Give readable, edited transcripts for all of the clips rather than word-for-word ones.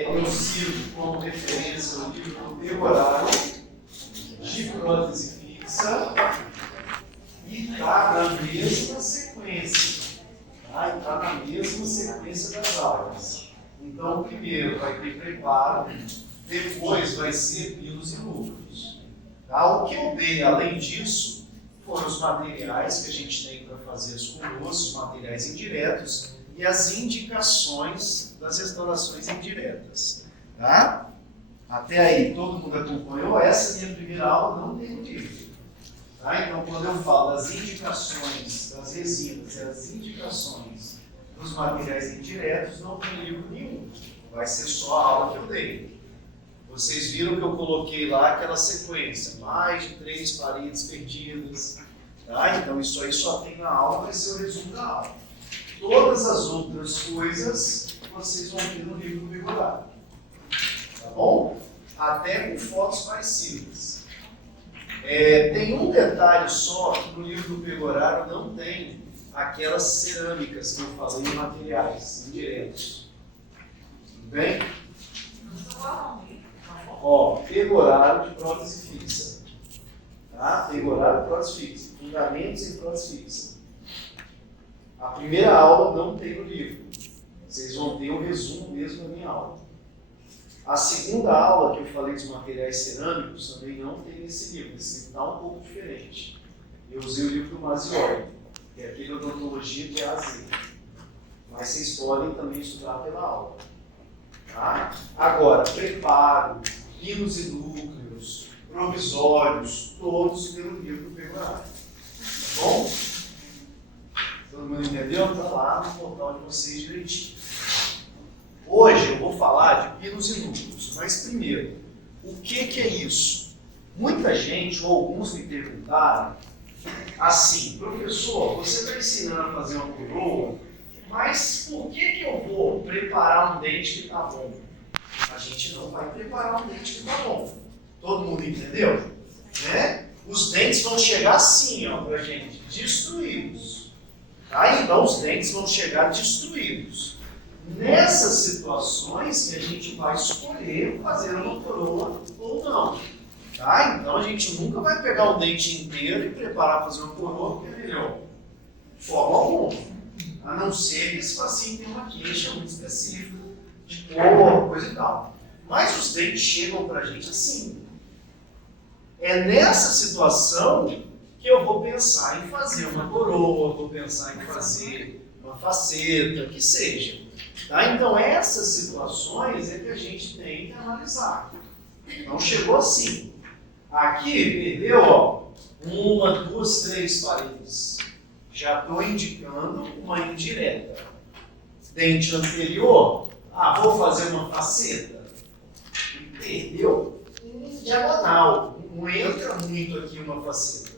eu cito como referência o livro do Pegoraro, de prótese fixa, e está na mesma sequência. Tá? Está na mesma sequência das aulas. Então, primeiro vai ter preparo, depois vai ser pinos e núcleos. Tá? O que eu dei, além disso, foram os materiais que a gente tem para fazer as colunas, os materiais indiretos e as indicações das restaurações indiretas. Tá? Até aí, todo mundo acompanhou? Essa minha primeira aula não tem livro. Tá? Então, quando eu falo das indicações das resinas e as indicações dos materiais indiretos, não tem livro nenhum. Vai ser só a aula que eu dei. Vocês viram que eu coloquei lá aquela sequência, mais de 3 paredes perdidas. Tá? Então, isso aí só tem na aula, vai ser o resumo da aula. Todas as outras coisas vocês vão ter no livro do Pegoraro. Tá bom? Até com fotos parecidas. Tem um detalhe só que no livro do Pegoraro não tem aquelas cerâmicas que eu falei em materiais indiretos. Tudo bem? Pegoraro de prótese fixa. Tá? Pegoraro de prótese fixa. Fundamentos em prótese fixa. A primeira aula não tem no livro. Vocês vão ter o resumo mesmo da minha aula. A segunda aula que eu falei dos materiais cerâmicos também não tem nesse livro. Esse livro está um pouco diferente. Eu usei o livro do Mazioli, que é aquele odontologia de A a Z. Mas vocês podem também estudar pela aula. Tá? Agora, preparo, pinos e núcleos, provisórios, todos pelo livro do Pegoraro. Tá bom? Todo mundo entendeu? Está lá no portal de vocês direitinho. Hoje eu vou falar de pinos e núcleos, mas primeiro, o que é isso? Muita gente, ou alguns me perguntaram, assim, professor, você está ensinando a fazer uma coroa, mas por que eu vou preparar um dente que está bom? A gente não vai preparar um dente que está bom. Todo mundo entendeu? Né? Os dentes vão chegar assim, ó, pra gente, destruídos. Tá? Então os dentes vão chegar destruídos. Nessas situações que a gente vai escolher fazer uma coroa ou não. Tá? Então a gente nunca vai pegar o dente inteiro e preparar para fazer uma coroa, porque é melhor. De forma alguma. A não ser que esse paciente tenha uma queixa muito específica, de cor, coisa e tal. Mas os dentes chegam para a gente assim. É nessa situação que eu vou pensar em fazer uma coroa, vou pensar em fazer uma faceta, que seja. Tá? Então, essas situações é que a gente tem que analisar. Então, chegou assim. Aqui, perdeu, ó, 1, 2, 3 paredes. Já estou indicando uma indireta. Dente anterior, vou fazer uma faceta. Perdeu em diagonal. Não entra muito aqui uma faceta.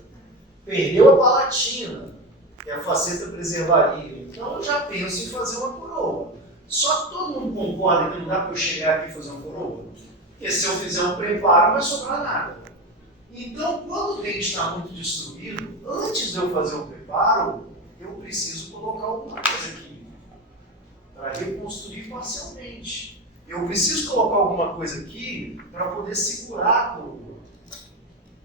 Perdeu a palatina, que a faceta preservaria. Então, eu já penso em fazer uma coroa. Só que todo mundo concorda que não dá para eu chegar aqui e fazer uma coroa. Porque se eu fizer um preparo, não vai sobrar nada. Então, quando o dente está muito destruído, antes de eu fazer o preparo, eu preciso colocar alguma coisa aqui para reconstruir parcialmente. Eu preciso colocar alguma coisa aqui para poder segurar a coroa.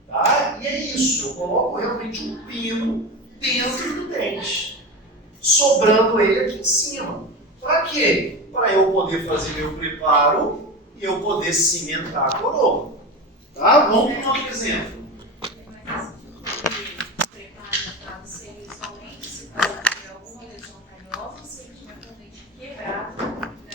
Tá? E é isso, eu coloco realmente um pino dentro do dente, sobrando ele aqui em cima. Para quê? Para eu poder fazer meu preparo e eu poder cimentar a coroa. Tá? Vamos para um outro exemplo.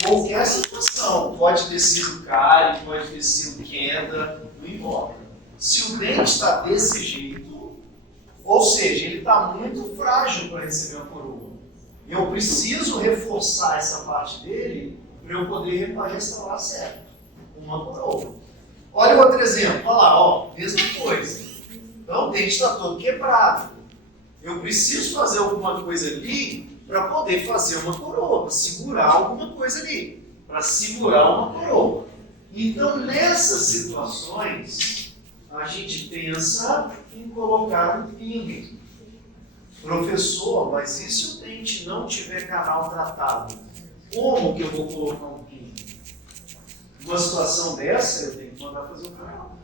Qualquer situação, pode ter sido cárie, pode ter sido queda, não importa. Se o dente está desse jeito, ou seja, ele está muito frágil para receber a coroa. Eu preciso reforçar essa parte dele para eu poder restaurar certo uma coroa. Olha o outro exemplo, olha lá, ó, mesma coisa. Então o dente está todo quebrado. Eu preciso fazer alguma coisa ali para poder fazer uma coroa, para segurar alguma coisa ali, para segurar uma coroa. Então nessas situações, a gente pensa em colocar um pino. Professor, mas e se o dente não tiver canal tratado? Como que eu vou colocar um pino? Numa situação dessa, eu tenho que mandar fazer o canal.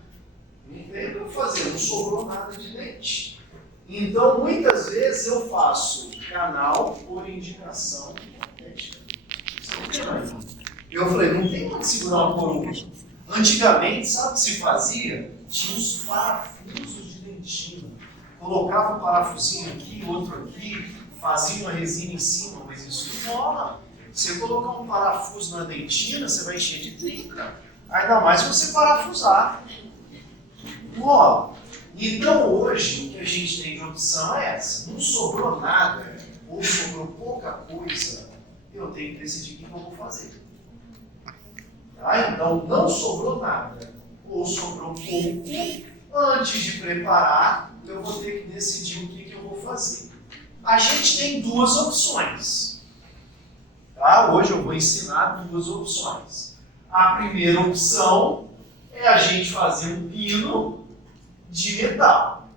Não tem o que fazer, não sobrou nada de dente. Então, muitas vezes eu faço canal por indicação médica. Eu falei, não tem como segurar uma coroa. Antigamente, sabe o que se fazia? Tinha uns parafusos de dentina. Colocava um parafusinho aqui, outro aqui, fazia uma resina em cima, mas isso não rola. Você colocar um parafuso na dentina, você vai encher de trinca. Ainda mais se você parafusar. Não rola. Então hoje, o que a gente tem de opção é essa. Não sobrou nada, ou sobrou pouca coisa, eu tenho que decidir o que eu vou fazer. Tá? Então, não sobrou nada, ou sobrou pouco, antes de preparar, eu vou ter que decidir o que eu vou fazer. A gente tem duas opções. Tá? Hoje eu vou ensinar duas opções. A primeira opção é a gente fazer um pino de metal.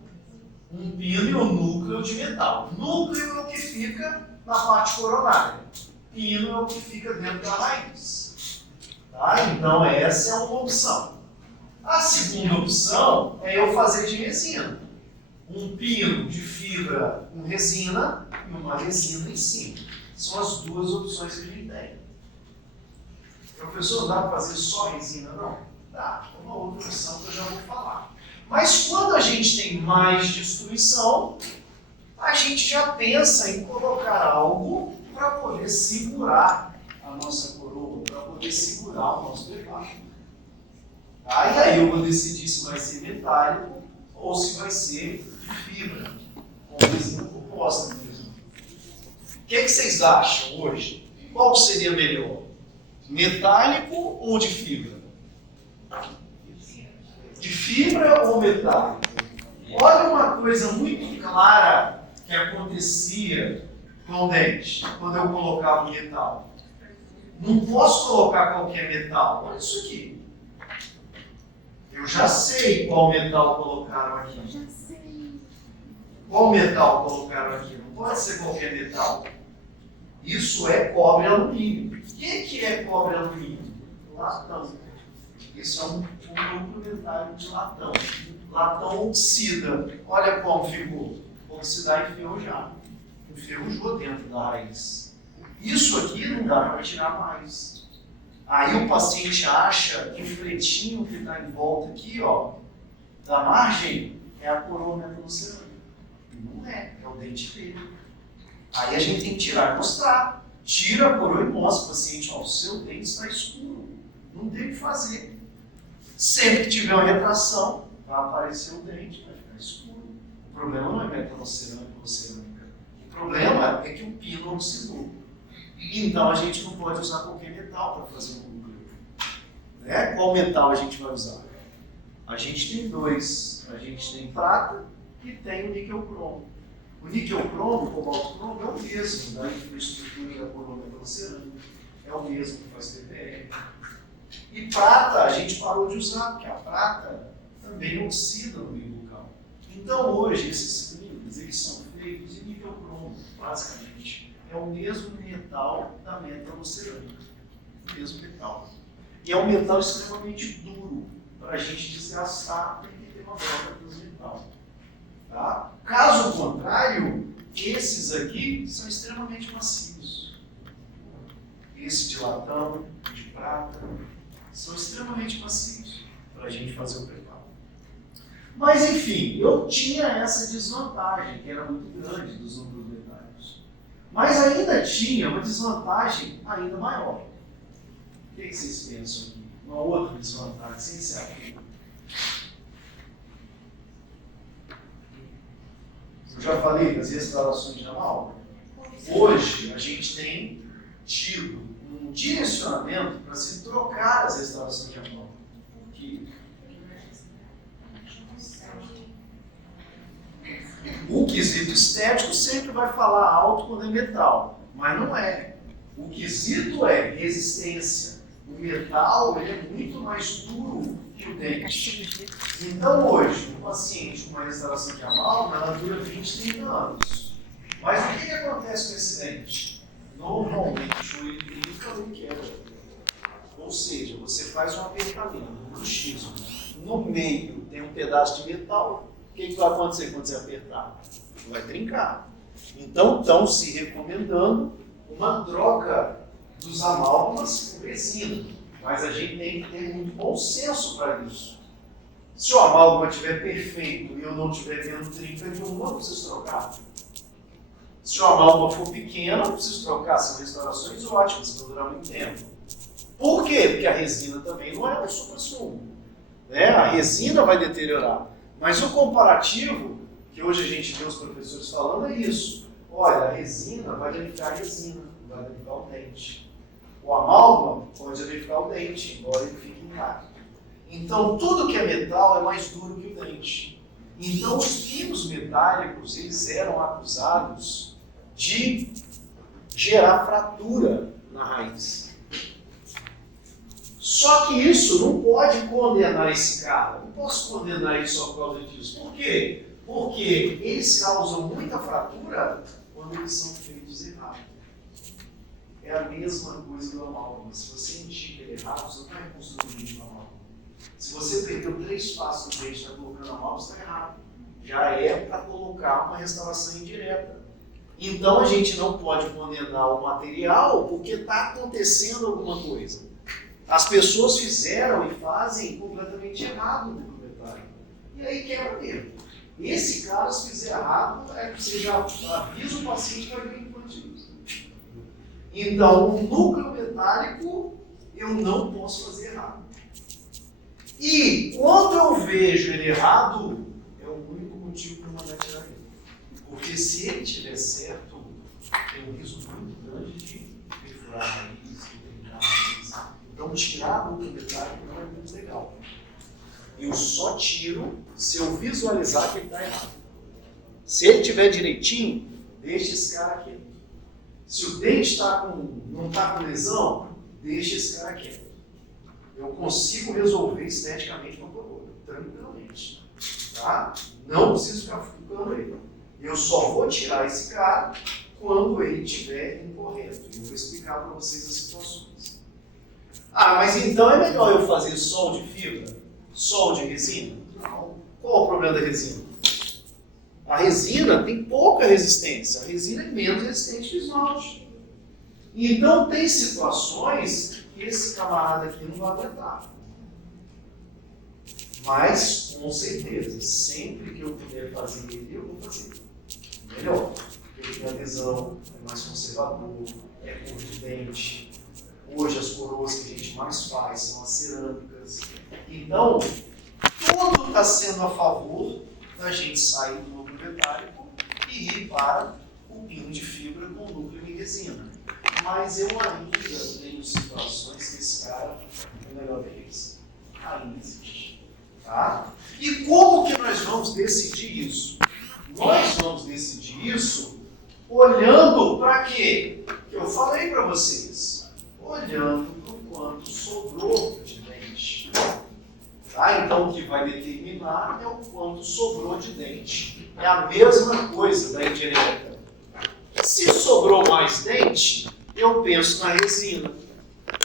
Um pino e um núcleo de metal. Núcleo é o que fica na parte coronária. Pino é o que fica dentro da raiz. Tá? Então essa é uma opção. A segunda opção é eu fazer de resina. Um pino de fibra com resina e uma resina em cima. São as duas opções que a gente tem. Professor, não dá para fazer só resina? Não. Dá. É uma outra opção que eu já vou falar. Mas quando a gente tem mais destruição, a gente já pensa em colocar algo para poder segurar a nossa coroa, para poder segurar o nosso preparo. Tá? E aí eu vou decidir se vai ser metálico ou se vai ser de fibra, com resina composta mesmo. O que vocês acham hoje? Qual seria melhor? Metálico ou de fibra? De fibra ou metálico? Olha uma coisa muito clara que acontecia com o dente, quando eu colocava o metal. Não posso colocar qualquer metal. Olha isso aqui. Eu já sei qual metal colocaram aqui. Qual metal colocaram aqui? Não pode ser qualquer metal. Isso é cobre e alumínio. O que é cobre e alumínio? Latão. Isso é um núcleo metálico de latão. Latão oxida. Olha como ficou. Oxidar e enferrujar. Enferrujou dentro da raiz. Isso aqui não dá para tirar mais. Aí o paciente acha que o pretinho que está em volta aqui, ó, da margem, é a coroa metalocirâmica. Não é, é o dente dele. Aí a gente tem que tirar e mostrar. Tira a coroa e mostra para o paciente, ó, o seu dente está escuro. Não tem o que fazer. Sempre que tiver uma retração, vai aparecer o dente, vai ficar escuro. O problema não é metalocirâmica ou cerâmica. O problema é que o pino oxidou. Então a gente não pode usar qualquer metal para fazer um núcleo. Né? Qual metal a gente vai usar? A gente tem dois. A gente tem prata e tem o níquel cromo. O níquel cromo, o cobalto cromo, é o mesmo da infraestrutura da coroa metalocirâmica. É o mesmo que faz PPR. E prata a gente parou de usar, porque a prata também oxida no meio local. Então hoje esses clines eles são feitos em níquel cromo, basicamente. É o mesmo metal da metalocirâmica. O mesmo metal. E é um metal extremamente duro. Para a gente desgastar, tem que ter uma dobra do metal. Tá? Caso contrário, esses aqui são extremamente macios. Esse de latão, de prata, são extremamente macios para a gente fazer o preparo. Mas enfim, eu tinha essa desvantagem, que era muito grande dos núcleos metálicos. Mas ainda tinha uma desvantagem ainda maior. O que vocês pensam aqui? Uma outra desvantagem, sem ser aqui. Eu já falei das restaurações de amal. Hoje a gente tem tido um direcionamento para se trocar as restaurações de amal. O quesito estético sempre vai falar alto quando é metal, mas não é. O quesito é resistência. O metal ele é muito mais duro que o dente. Então hoje, um paciente com uma restauração de amálgama, ela dura 20, 30 anos. Mas o que acontece com esse dente? Normalmente o ele brinca ou quebra. Ou seja, você faz um apertamento, um bruxismo. No meio tem um pedaço de metal. O que vai acontecer quando você apertar? Vai trincar. Então, estão se recomendando uma troca dos amálgamas com resina. Mas a gente tem que ter muito bom senso para isso. Se o amálgama estiver perfeito e eu não estiver vendo trinca nenhuma, eu preciso trocar. Se o amálgama for pequeno, eu preciso trocar. São restaurações ótimas, que vão durar muito tempo. Por quê? Porque a resina também não é o supra-sumo. Né? A resina vai deteriorar. Mas o comparativo, que hoje a gente vê os professores falando, é isso. Olha, a resina vai danificar a resina, vai danificar o dente. O amálgama pode danificar o dente, embora ele fique intacto. Então, tudo que é metal é mais duro que o dente. Então, os pinos metálicos, eles eram acusados de gerar fratura na raiz. Só que isso não pode condenar esse cara. Não posso condenar ele só por causa disso. Por quê? Porque eles causam muita fratura quando eles são feitos errados. É a mesma coisa que o amálgama. Se você indica ele errado, você não vai construir o amálgama. Se você perdeu 3 passos do dente e está colocando amálgama, você está errado. Já é para colocar uma restauração indireta. Então a gente não pode condenar o material porque está acontecendo alguma coisa. As pessoas fizeram e fazem completamente errado no detalhe. E aí quebra mesmo. Esse cara, se fizer errado, você já avisa o paciente que vai vir infantil. Então, o núcleo metálico, eu não posso fazer errado. E quando eu vejo ele errado, é o único motivo para eu mandar tirar ele. Porque se ele estiver certo, tem um risco muito grande de perfurar a raiz, de trincar a raiz. Então, tirar o núcleo metálico não é muito legal. Eu só tiro se eu visualizar que ele está errado. Se ele estiver direitinho, deixa esse cara quieto. Se o dente não está com lesão, deixa esse cara quieto. Eu consigo resolver esteticamente com a coroa, tranquilamente. Tá? Não preciso ficar focando ele. Eu só vou tirar esse cara quando ele estiver incorreto. E eu vou explicar para vocês as situações. Ah, mas então é melhor eu fazer sol de fibra? Sol de resina? Não. Qual o problema da resina? A resina tem pouca resistência. A resina é menos resistente que o esmalte. Então tem situações que esse camarada aqui não vai aguentar. Mas, com certeza, sempre que eu puder fazer ele, eu vou fazer. Melhor. Porque ele tem adesão, é mais conservador, é cor de dente. Hoje as coroas que a gente mais faz são as cerâmicas. Então, tudo está sendo a favor da gente sair do núcleo metálico e ir para o pino de fibra com núcleo de resina. Mas eu ainda tenho situações que esse cara é melhor deles. Ainda existe. Tá? E como que nós vamos decidir isso? Nós vamos decidir isso olhando para quê? Que eu falei para vocês. Olhando para o quanto sobrou de dente. Tá? Então, o que vai determinar é o quanto sobrou de dente. É a mesma coisa da indireta. Se sobrou mais dente, eu penso na resina.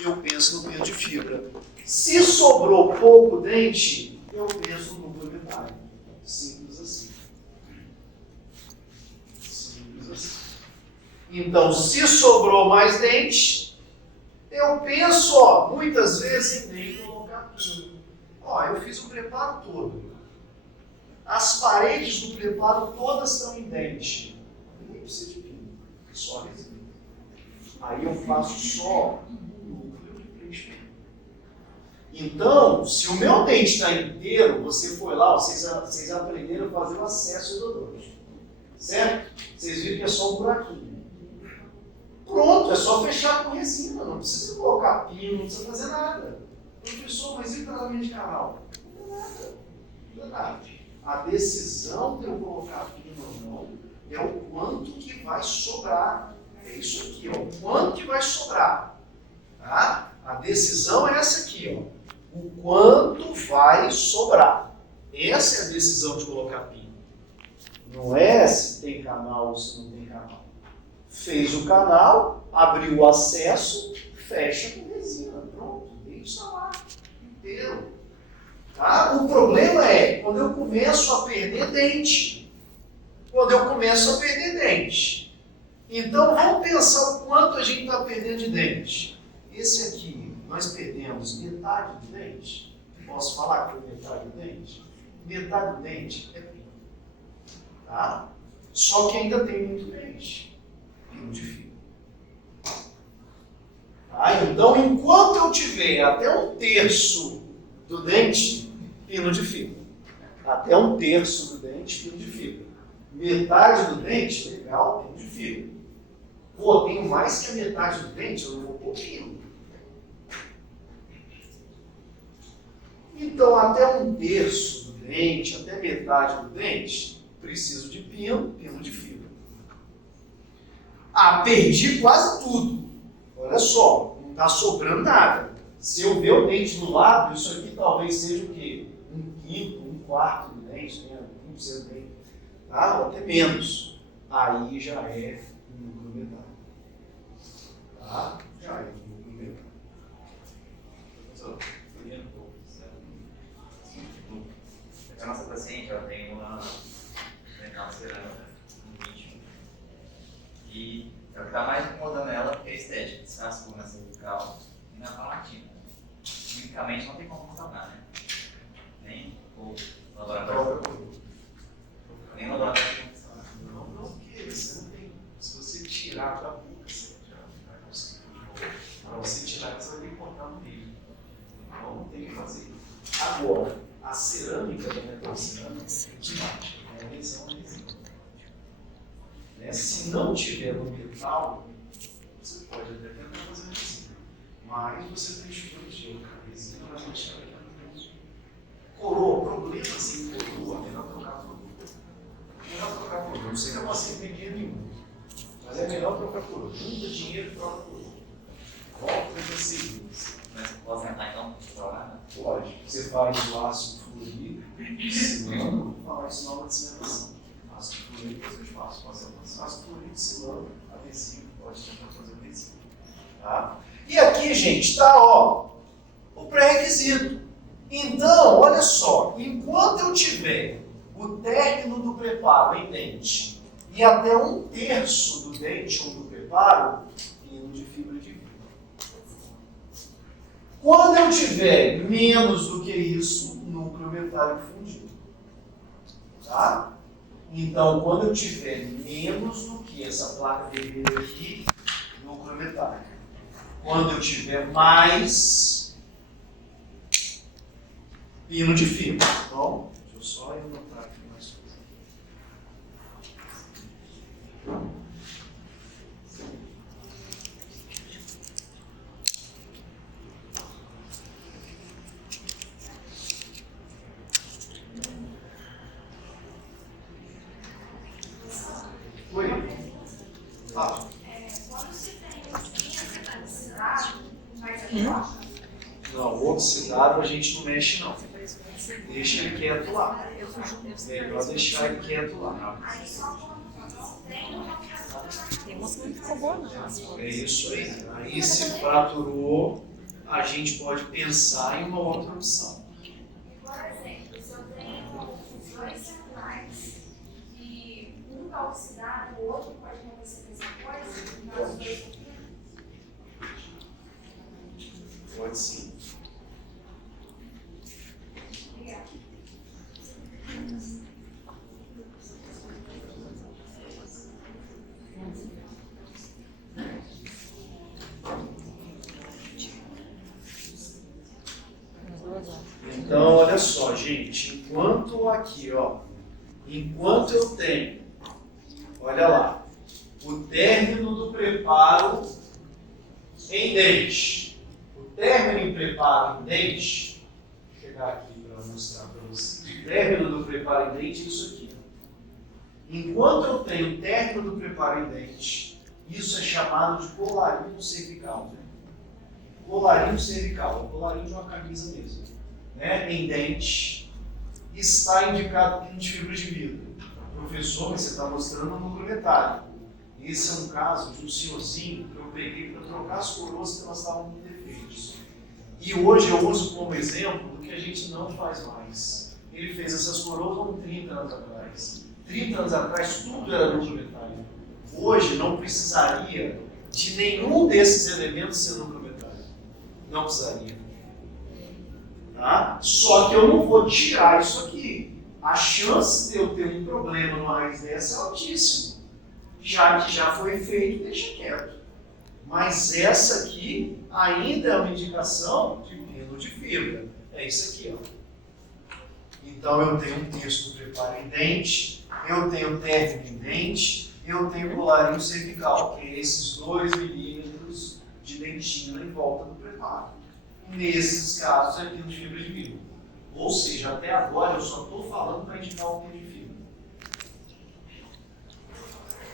Eu penso no pino de fibra. Se sobrou pouco dente, eu penso no núcleo metálico. Simples assim. Simples assim. Então, se sobrou mais dente, eu penso, muitas vezes em nem colocar pino. Eu fiz o preparo todo. As paredes do preparo todas estão em dente. Nem precisa de pino, só resina. Aí eu faço só o núcleo de preenchimento. Então, se o meu dente está inteiro, você foi lá, vocês aprenderam a fazer o acesso endodôntico. Certo? Vocês viram que é só um buraquinho. Pronto, é só fechar com resina. Não precisa colocar pino, não precisa fazer nada. Professor, mas e o tratamento de canal? Não é nada. Não é nada. A decisão de eu colocar pino ou não é o quanto que vai sobrar. É isso aqui, ó. O quanto que vai sobrar. Tá? A decisão é essa aqui, ó. O quanto vai sobrar. Essa é a decisão de colocar pino. Não é se tem canal ou se não tem canal. Fez o canal, abriu o acesso, fecha com resina. Pronto. dente está lá, inteiro. Tá? O problema é quando eu começo a perder dente. Quando eu começo a perder dente. Então, vamos pensar o quanto a gente está perdendo de dente. Esse aqui, nós perdemos metade do dente. Posso falar que foi metade do dente? Metade do dente é pino. Tá? Só que ainda tem muito dente. Pino de fio. Tá? Então, enquanto eu tiver até 1/3 do dente, pino de fio. Até 1/3 do dente, pino de fio. Metade do dente, legal, pino de fio. Pô, tenho mais que a metade do dente, eu não vou pôr pino. Então, até 1/3 do dente, até metade do dente, preciso de pino de fio. Ah, perdi quase tudo. Olha só, não está sobrando nada. Se eu ver o dente do lado, isso aqui talvez seja o quê? 1/5, 1/4 do dente, né? 1% do dente. Tá? Ou até menos. Aí já é núcleo metálico. Tá? Já é núcleo metálico. A nossa paciente, ela tem uma dental cerâmica no ritmo. E é o que está mais incomodando ela porque é estética, descascou na cervical e na palatina. Quimicamente não tem como contornar, né? Nem o laboratório. Nem o laboratório tem condição. Não, porque você não tem. Se você tirar da boca, você já vai conseguir. Para você tirar, você vai ter que cortar no meio. Então não tem o que fazer. Agora, a cerâmica da metal cerâmica é demais. É uma lesão adesiva. Né? Se não tiver no metal, você pode até tentar fazer adesivo. Mas você tem estudo de gelo, cara. Adesivo vai deixar aqui. Coroa, problemas em coroa, é melhor trocar produto. É melhor trocar produto. Não sei que eu consigo ter dinheiro nenhum. Mas é melhor trocar produto. Junta dinheiro e troca produto. Volta para seguinte. Mas posso tentar então? Provar? Pode. Você faz o ácido fluorídrico, silano, vou falar isso na aula de cimentação. Ácido fluorídrico, vocês façam. Ácido fluorídrico, silano, adesivo, pode tentar fazer adesivo. Tá? E aqui, gente, está o pré-requisito. Então, olha só, enquanto eu tiver o término do preparo em dente e até 1/3 do dente ou do preparo, pino de fibra de vidro. Quando eu tiver menos do que isso, núcleo metálico fundido. Tá? Então, quando eu tiver menos do que essa placa vermelha aqui, núcleo metálico. Quando eu tiver mais, pino de fibra. Então, deixa eu só anotar aqui mais coisa. Oi? Fala. Quando se tem oxidado, faz aqui, Não, o oxidado a gente não mexe não. Deixa ele quieto lá. Melhor deixar ele quieto lá. aí só quando tem uma Tem umas que não ficou boa, não. É isso aí. Aí se fraturou, a gente pode pensar em uma outra opção. Por exemplo, se eu tenho os dois celulares e um está oxidado, o outro pode acontecer a mesma coisa, então os dois aqui. Pode sim. Obrigada. Então, olha só, gente. Enquanto aqui, enquanto eu tenho, olha lá, o término do preparo em dente. O término em preparo em dente, vou chegar aqui para mostrar para vocês. O término do preparo em dente é isso aqui. Enquanto eu tenho o término do preparo em dente, isso é chamado de colarinho cervical. Colarinho cervical, é o colarinho de uma camisa mesmo. Né? Em dente, está indicado pino de fibra de vidro. Professor, mas você está mostrando um núcleo metálico. Esse é um caso de um senhorzinho que eu peguei para trocar as coroas que elas estavam com defeitos. E hoje eu uso como exemplo do que a gente não faz mais. Ele fez essas coroas há 30 anos atrás. 30 anos atrás tudo era núcleo metálico. Hoje não precisaria de nenhum desses elementos ser núcleo metálico. Não precisaria. Tá? Só que eu não vou tirar isso aqui. A chance de eu ter um problema numa raiz dessa é altíssima. Já que já foi feito, deixa quieto. Mas essa aqui ainda é uma indicação de pino de fibra. É isso aqui, ó. Então eu tenho um terço do preparo em dente, eu tenho término em dente, eu tenho colarinho cervical, que é esses 2 milímetros de dentina em volta do preparo. Nesses casos é pino de fibra de vidro. Ou seja, até agora eu só estou falando para indicar o pino de fibra.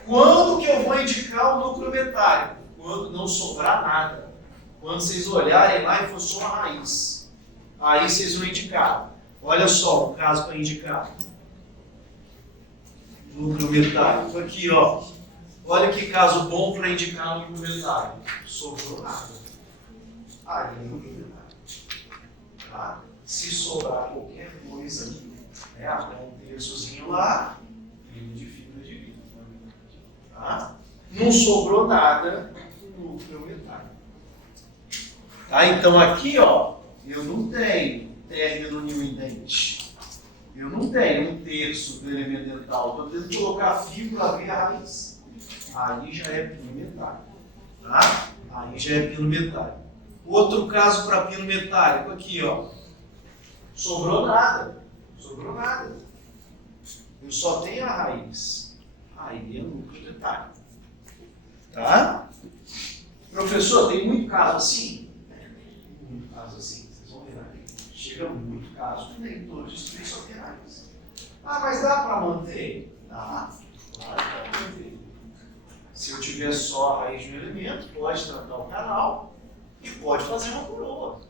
Quando que eu vou indicar o núcleo metálico? Quando não sobrar nada. Quando vocês olharem lá e for só a raiz. Aí vocês vão indicar. Olha só o caso para indicar. Núcleo metálico. Aqui, ó. Olha que caso bom para indicar o núcleo metálico. Sobrou nada. Aí é núcleo metálico. Tá? Se sobrar qualquer coisa aqui, um terçozinho lá, pino de fibra de vidro. Tá? Não sobrou nada no núcleo metálico. Tá? Então aqui, ó, eu não tenho término niwindente. Eu não tenho um terço do elemento dental. Estou tentando colocar fio para ver a raiz. Aí já é pino metálico. Tá? Aí já é pino metálico. Outro caso para pino metálico, aqui, ó. Sobrou nada. Sobrou nada. Eu só tenho a raiz. Aí é núcleo metálico. Tá? Professor, tem muito caso assim? Muito caso assim. Vocês vão ver aqui. Chega muito caso que nem todos os três só tem raiz. Ah, mas dá para manter? Dá. Claro que dá para manter. Se eu tiver só a raiz de um elemento, pode tratar o canal e pode fazer uma coroa.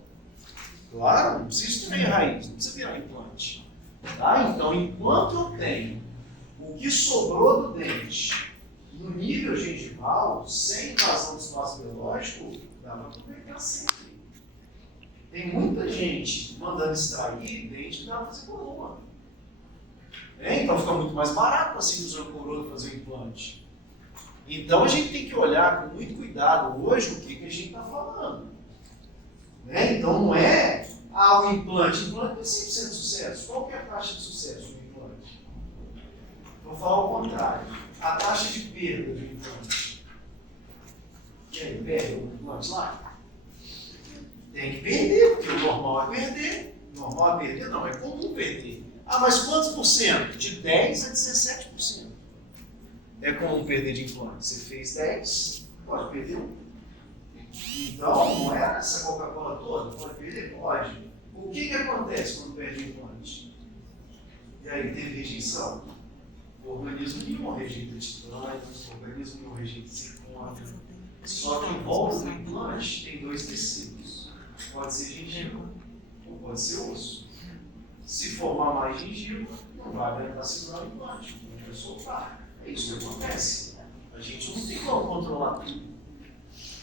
Claro, não precisa ter raiz, não precisa virar implante. Tá? Então, enquanto eu tenho o que sobrou do dente no nível gengival, sem invasão do espaço biológico, dá para aproveitar sempre. Tem muita gente mandando extrair dente que dá para fazer coroa. Então fica muito mais barato assim usar coroa do fazer o implante. Então a gente tem que olhar com muito cuidado hoje o que a gente está falando. Então não é o implante. O implante é 100% de sucesso. Qual que é a taxa de sucesso do implante? Vou falar o contrário. A taxa de perda do implante. E aí, perde o implante lá? Tem que perder, porque o normal é perder. O normal é perder, não, é comum perder. Ah, mas quantos por cento? De 10% a 17%. É comum perder de implante. Você fez 10, pode perder 1. Então, não é essa Coca-Cola toda? Pode perder? Pode. O que acontece quando perde implante? E aí, teve rejeição? O organismo nenhum rejeita titânios, o organismo nenhum rejeita silicone. Só que em volta do implante tem 2 tecidos. Pode ser gengiva ou pode ser osso. Se formar mais gengiva, não vai aguentar segurar o implante, não vai soltar. É isso que acontece. A gente não tem como controlar tudo.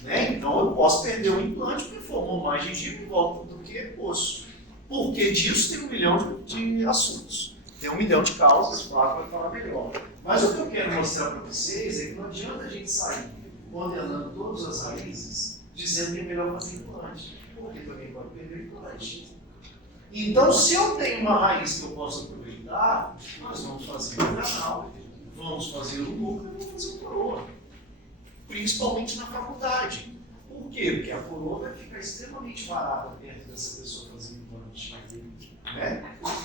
Então eu posso perder o implante porque formou mais gengiva em volta do que osso. Por que disso? Tem 1 milhão de assuntos. Tem 1 milhão de causas, claro, vai falar melhor. Mas o que eu quero mostrar para vocês é que não adianta a gente sair condenando todas as raízes, dizendo que é melhor fazer implante. Porque também pode perder o implante. Então, se eu tenho uma raiz que eu posso aproveitar, nós vamos fazer um canal, vamos fazer um núcleo e vamos fazer um coroa. Principalmente na faculdade. Por quê? Porque a coroa vai ficar extremamente barata perto dessa pessoa fazer implante.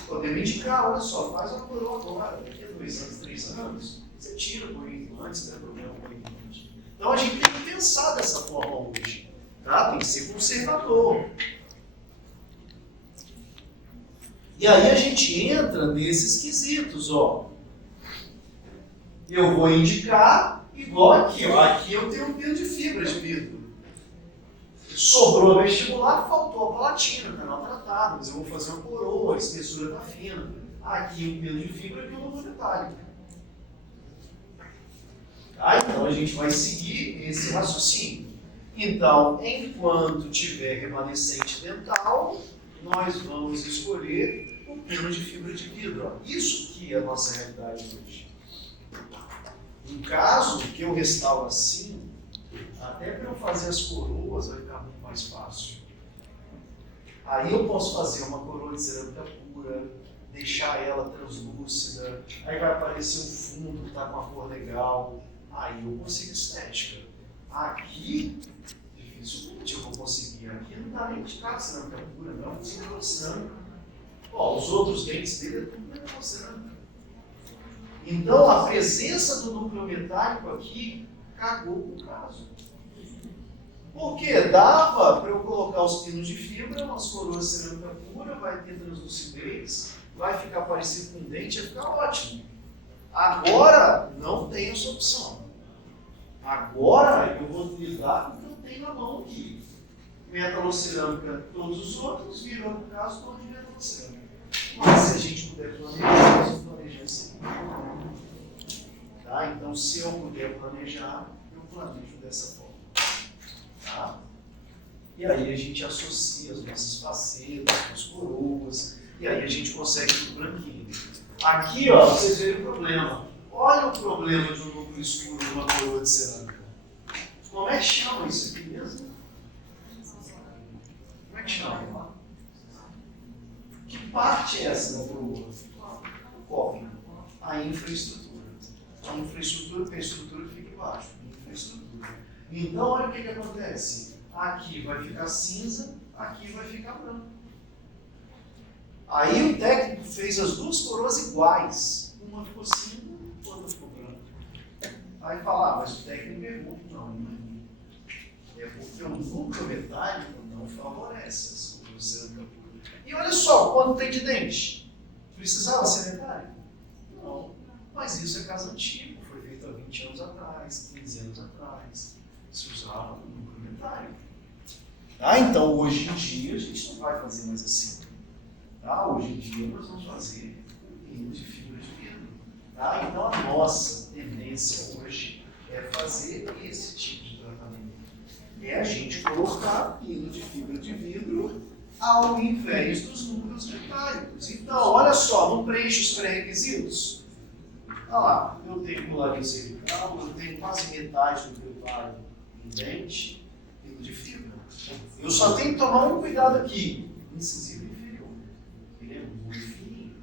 Podemos indicar, olha só, faz uma coroa agora, daqui a 2 anos, 3 anos, você tira por implante, não tem problema com implante. Então a gente tem que pensar dessa forma hoje. Tá? Tem que ser conservador. E aí a gente entra nesses quesitos, ó. Eu vou indicar igual aqui, ó. Aqui eu tenho um pino de fibra de vidro. Sobrou vestibular, faltou a palatina, canal tratado, mas eu vou fazer uma coroa, a espessura está fina. Aqui um pino de fibra e um metálico. Tá? Então a gente vai seguir esse raciocínio. Então, enquanto tiver remanescente dental, nós vamos escolher um pino de fibra de vidro. Ó. Isso que é a nossa realidade hoje. No caso que eu restauro assim, até para eu fazer as coroas vai ficar muito mais fácil. Aí eu posso fazer uma coroa de cerâmica pura, deixar ela translúcida, aí vai aparecer um fundo que está com uma cor legal, aí eu consigo estética. Aqui, dificilmente eu vou conseguir. Aqui não dá nem de cara cerâmica pura, não, não é cerâmica. Ó, os outros dentes dele é tudo cerâmica. Então a presença do núcleo metálico aqui cagou o caso. Porque dava para eu colocar os pinos de fibra, umas coroas de cerâmica pura, vai ter translucidez, vai ficar parecido com um dente, vai ficar ótimo. Agora não tem essa opção. Agora eu vou lidar com o que eu tenho na mão aqui. Metalocerâmica, todos os outros, virou no caso todo de metalocerâmica. Mas se a gente puder planejar, nós planejamos assim. Tá? Então, se eu puder planejar, eu planejo dessa forma. Tá? E aí a gente associa as nossas facetas, as coroas, e aí a gente consegue tudo branquinho. Aqui, ó, vocês veem o problema. Olha o problema de um núcleo escuro numa coroa de cerâmica. Como é que chama isso aqui mesmo? Como é que chama? Que parte é essa da coroa? Qual? A infraestrutura. A infraestrutura, porque a estrutura fica embaixo. Infraestrutura. Então, olha o que acontece. Aqui vai ficar cinza, aqui vai ficar branco. Aí o técnico fez as duas coroas iguais. Uma ficou cinza, outra ficou branca. Aí fala, mas o técnico errou. Não, é porque o núcleo metálico não favorece as coroas cerâmica pura. E olha só, quanto tem de dente? Precisava ser metálico? Não. Mas isso é caso antigo, foi feito há 20 anos atrás, 15 anos atrás. Se usava o núcleo metálico. Tá? Então, hoje em dia, a gente não vai fazer mais assim. Tá? Hoje em dia, nós vamos fazer pino de fibra de vidro. Tá? Então, a nossa tendência hoje é fazer esse tipo de tratamento. É a gente colocar pino de fibra de vidro ao invés dos núcleos metálicos. Então, olha só, não preenche os pré-requisitos. Olha lá, eu tenho colarinho cervical, eu tenho quase metade do preparo em dente, pino de fibra. Eu só tenho que tomar um cuidado aqui, incisivo inferior. Ele é muito fininho.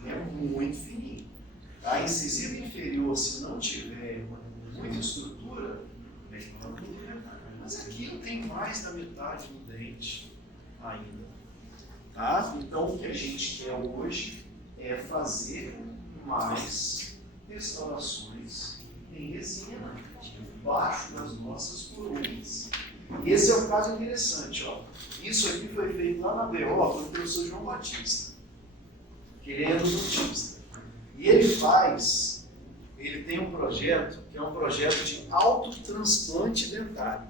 Ele é muito fininho. A incisiva inferior, se não tiver muita estrutura, mas aqui eu tenho mais da metade do dente ainda. Tá? Então o que a gente quer hoje é fazer mais restaurações em resina, embaixo das nossas coroas. Esse é um caso interessante. Ó. Isso aqui foi feito lá na BO pelo professor João Batista, que ele é endodontista. E ele tem um projeto que é um projeto de autotransplante dentário.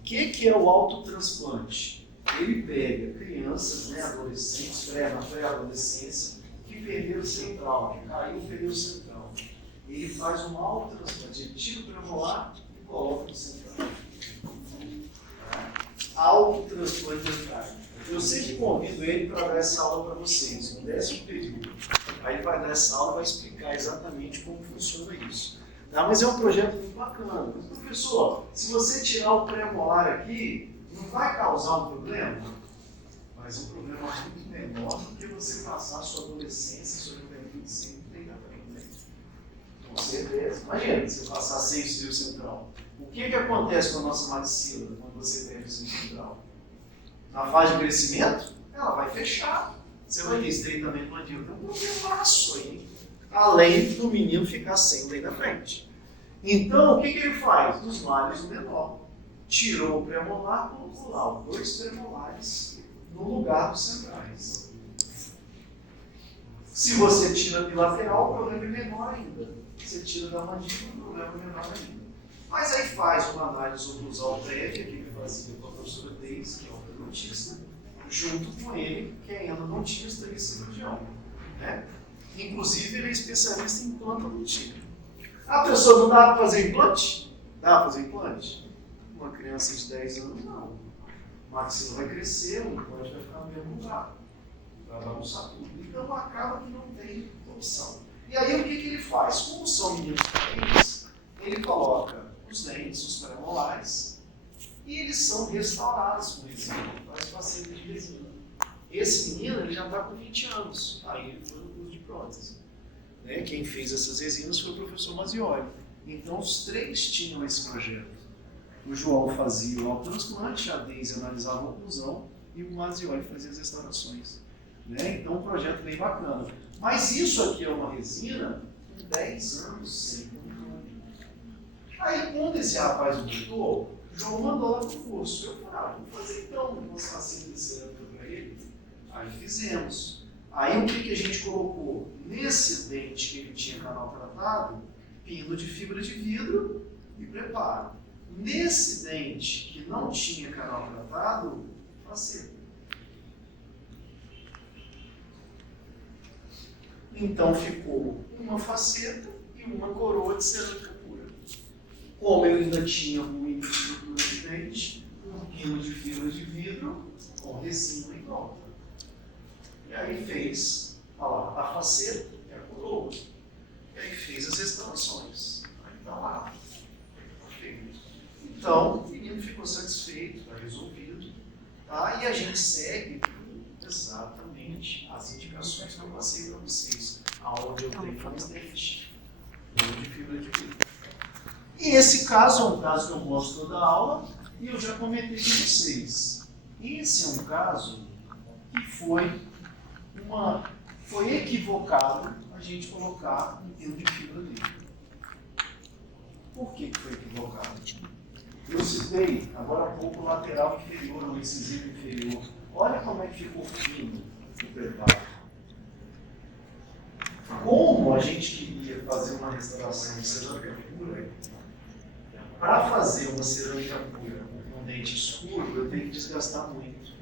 O que é o autotransplante? Ele pega crianças, né, adolescentes, na pré-adolescência, que perderam o central, que caiu e perdeu o central. Ele faz um autotransplante, ele tira o premolar e coloca no central. Autotransplante dentário. Eu sempre convido ele para dar essa aula para vocês, no 10º período. Aí ele vai dar essa aula e vai explicar exatamente como funciona isso. Tá? Mas é um projeto muito bacana. Mas, professor, se você tirar o pré-molar aqui, não vai causar um problema? Mas um problema muito menor do que você passar a sua adolescência, sua juventude sempre na frente. Com certeza. Imagina, você passar sem o fio central. O que acontece com a nossa maxila quando você perde o fio central? Na fase de crescimento, ela vai fechar. Você vai ter estreitamento mandíbula. Tem um problemaço aí. Além do menino ficar sem o dente da frente. Então, o que ele faz? Dos males o menor. Tirou o premolar, colocou lá os 2 premolares no lugar dos centrais. Se você tira bilateral, o problema é menor ainda. Você tira da mandíbula, o problema é menor ainda. Mas aí faz uma análise oclusal prévia, que ele fazia com a professora Deise, que é ortodontista, junto com ele, que é endodontista e cirurgião. Né? Inclusive, ele é especialista em implantodontia. A pessoa não dá para fazer implante? Dá para fazer implante? Uma criança de 10 anos, não. A maxila vai crescer, o implante vai ficar no mesmo lugar. Vai bagunçar tudo. Então acaba que não tem opção. E aí o que ele faz? Como são meninos pequenos, ele coloca os dentes, os premolares, e eles são restaurados com resina. Faz faceta de resina. Esse menino ele já está com 20 anos. Aí ele foi no curso de prótese. Né? Quem fez essas resinas foi o professor Mazioli. Então os três tinham esse projeto. O João fazia o autotransplante, a Deise analisava a oclusão e o Mazioli fazia as restaurações. Né? Então um projeto bem bacana. Mas isso aqui é uma resina com 10 anos sem controle. Aí quando esse rapaz voltou, o João mandou lá para o curso. Eu falei, vou fazer então umas facetas de cerâmica para ele. Aí fizemos. Aí o que a gente colocou? Nesse dente que ele tinha canal tratado, pino de fibra de vidro e preparo. Nesse dente que não tinha canal tratado, faceta. Então ficou uma faceta e uma coroa de cerâmica pura. Como ele ainda tinha muita estrutura de dente, um pino de fibra de vidro com resina em volta. E aí fez a faceta e a coroa. E aí fez as restaurações. Aí está lá. Perfeito. Então, o menino ficou satisfeito, está resolvido. Tá? E a gente segue exatamente as indicações que eu passei para vocês. Aonde eu tenho mais dente, de fibra de vidro. E esse caso é um caso que eu mostro toda a aula e eu já comentei com vocês. Esse é um caso que foi equivocado a gente colocar um pino de fibra nele. Por que foi equivocado? Eu citei agora há pouco o lateral inferior, o incisivo inferior. Olha como é que ficou fino o preparo. Como a gente queria fazer uma restauração de cerâmica pura, para fazer uma cerâmica pura com um dente escuro, eu tenho que desgastar muito.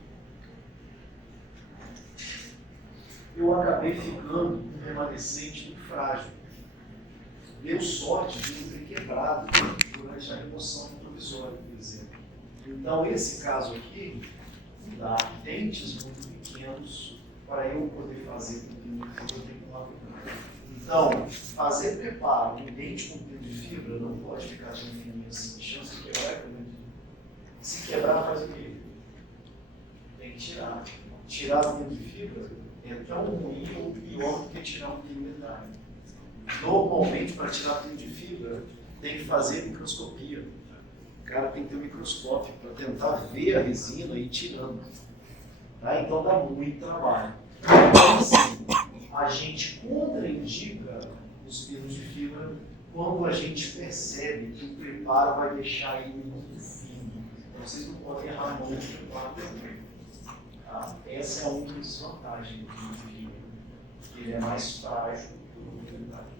Eu acabei ficando com um remanescente muito frágil. Deu sorte de não ter quebrado durante a remoção provisória, por exemplo. Então, esse caso aqui, dá dentes muito pequenos para eu poder fazer com pino de fibra. Então, fazer preparo de dente com pino de fibra não pode ficar tão fininho assim. A chance de quebrar é grande. Se quebrar, faz o quê? Tem que tirar. Tirar o pino de fibra é tão ruim ou pior do que tirar um pino metálico. Normalmente, para tirar pino de fibra, tem que fazer microscopia. O cara tem que ter um microscópio para tentar ver a resina e ir tirando. Tá? Então dá muito trabalho. Então, assim, a gente contraindica os pinos de fibra quando a gente percebe que o preparo vai deixar ele muito fino. Então vocês não podem errar a mão no preparo também. Tá? Essa é uma desvantagem do pino de fibra, que ele é mais frágil que o duplo metálico.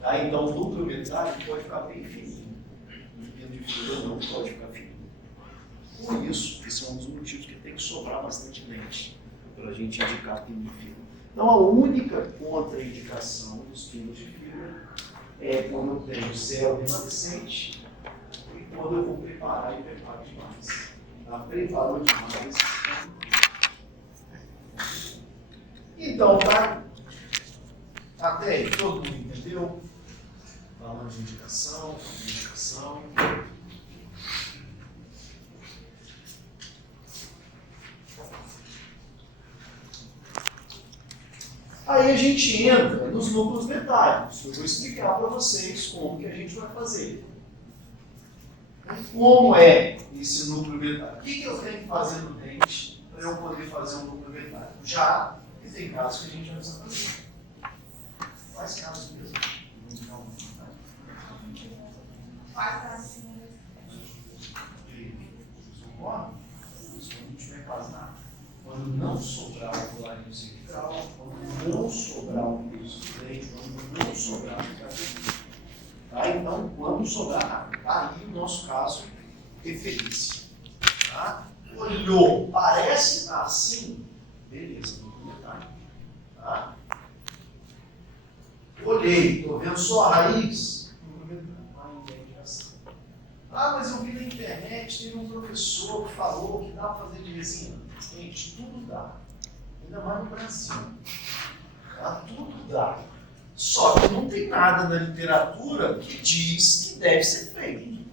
Tá? Então o duplo metálico pode ficar bem fininho. O pino de fibra não pode ficar fininho. Por isso, esse é um dos motivos que tem que sobrar bastante dente para a gente indicar pino de fibra. Então, a única contraindicação dos pinos de fibra é quando eu tenho zero remanescente e quando eu vou preparar e preparo demais. Tá? Preparou demais. Então, tá? Até aí, todo mundo entendeu? Falando de indicação. Aí a gente entra nos núcleos metálicos. Eu vou explicar para vocês como que a gente vai fazer. Como é esse núcleo metálico? O que eu tenho que fazer no dente para eu poder fazer um núcleo metálico? Já que tem casos que a gente vai precisar fazer. Quais casos mesmo? Quando não sobrar o colarinho cervical, quando não sobrar o pulso do dente, quando não sobrar o cabelo. Tá? Então, quando sobrar, tá aí o nosso caso referência. Tá? Olhou, parece assim, beleza, vou comentar. Tá? Olhei, estou vendo só a raiz, ainda é indicação. Ah, mas eu vi na internet, teve um professor que falou que dá para fazer de resina. Gente, tudo dá. Ainda mais no Brasil. Tá? Tudo dá. Só que não tem nada na literatura que diz que deve ser feito.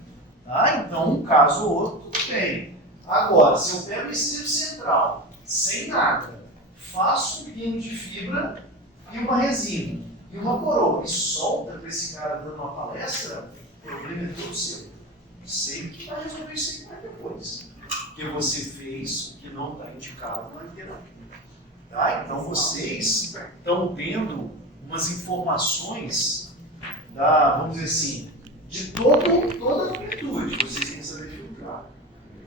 Tá? Então, um caso ou outro, tudo bem. Agora, se eu pego esse eixo central, sem nada, faço um pino de fibra e uma resina, e uma coroa, e solta para esse cara dando uma palestra, o problema é todo seu. Você que vai resolver isso aí mais depois. Porque você fez o que não está indicado na literatura. Tá? Então, vocês estão tendo umas informações vamos dizer assim, de toda a amplitude. Vocês têm que saber filtrar.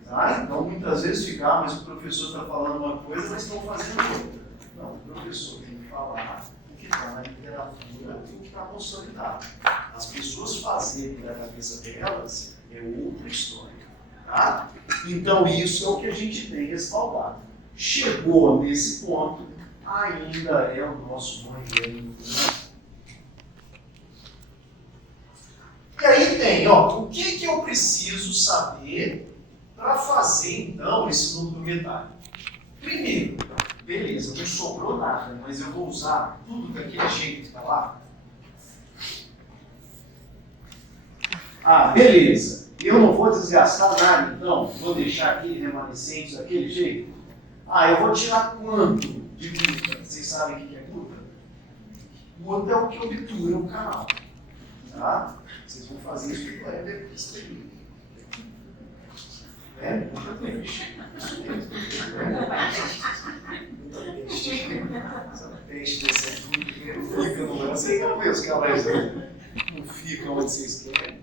Tá? Então, muitas vezes fica, mas o professor está falando uma coisa, mas estão fazendo outra. Não, o professor tem que falar o que está na literatura e o que está consolidado. As pessoas fazerem da cabeça delas é outra história. Tá? Então, isso é o que a gente tem respaldado. Chegou nesse ponto, ainda é o nosso bom e velho. E aí tem, o que eu preciso saber para fazer, então, esse núcleo metálico? Primeiro, beleza, não sobrou nada, mas eu vou usar tudo daquele jeito que está lá? Ah, beleza. Eu não vou desgastar nada, então? Vou deixar aqui remanescentes daquele jeito? Ah, eu vou tirar quanto de gluta? Vocês sabem o que é gluta? Gluta é o que obtura o canal. Tá? Vocês vão fazer isso com o Éder Pistelinho. Peixe desse tudo que não fica no braço. Vocês não vê os caras não ficam onde vocês querem.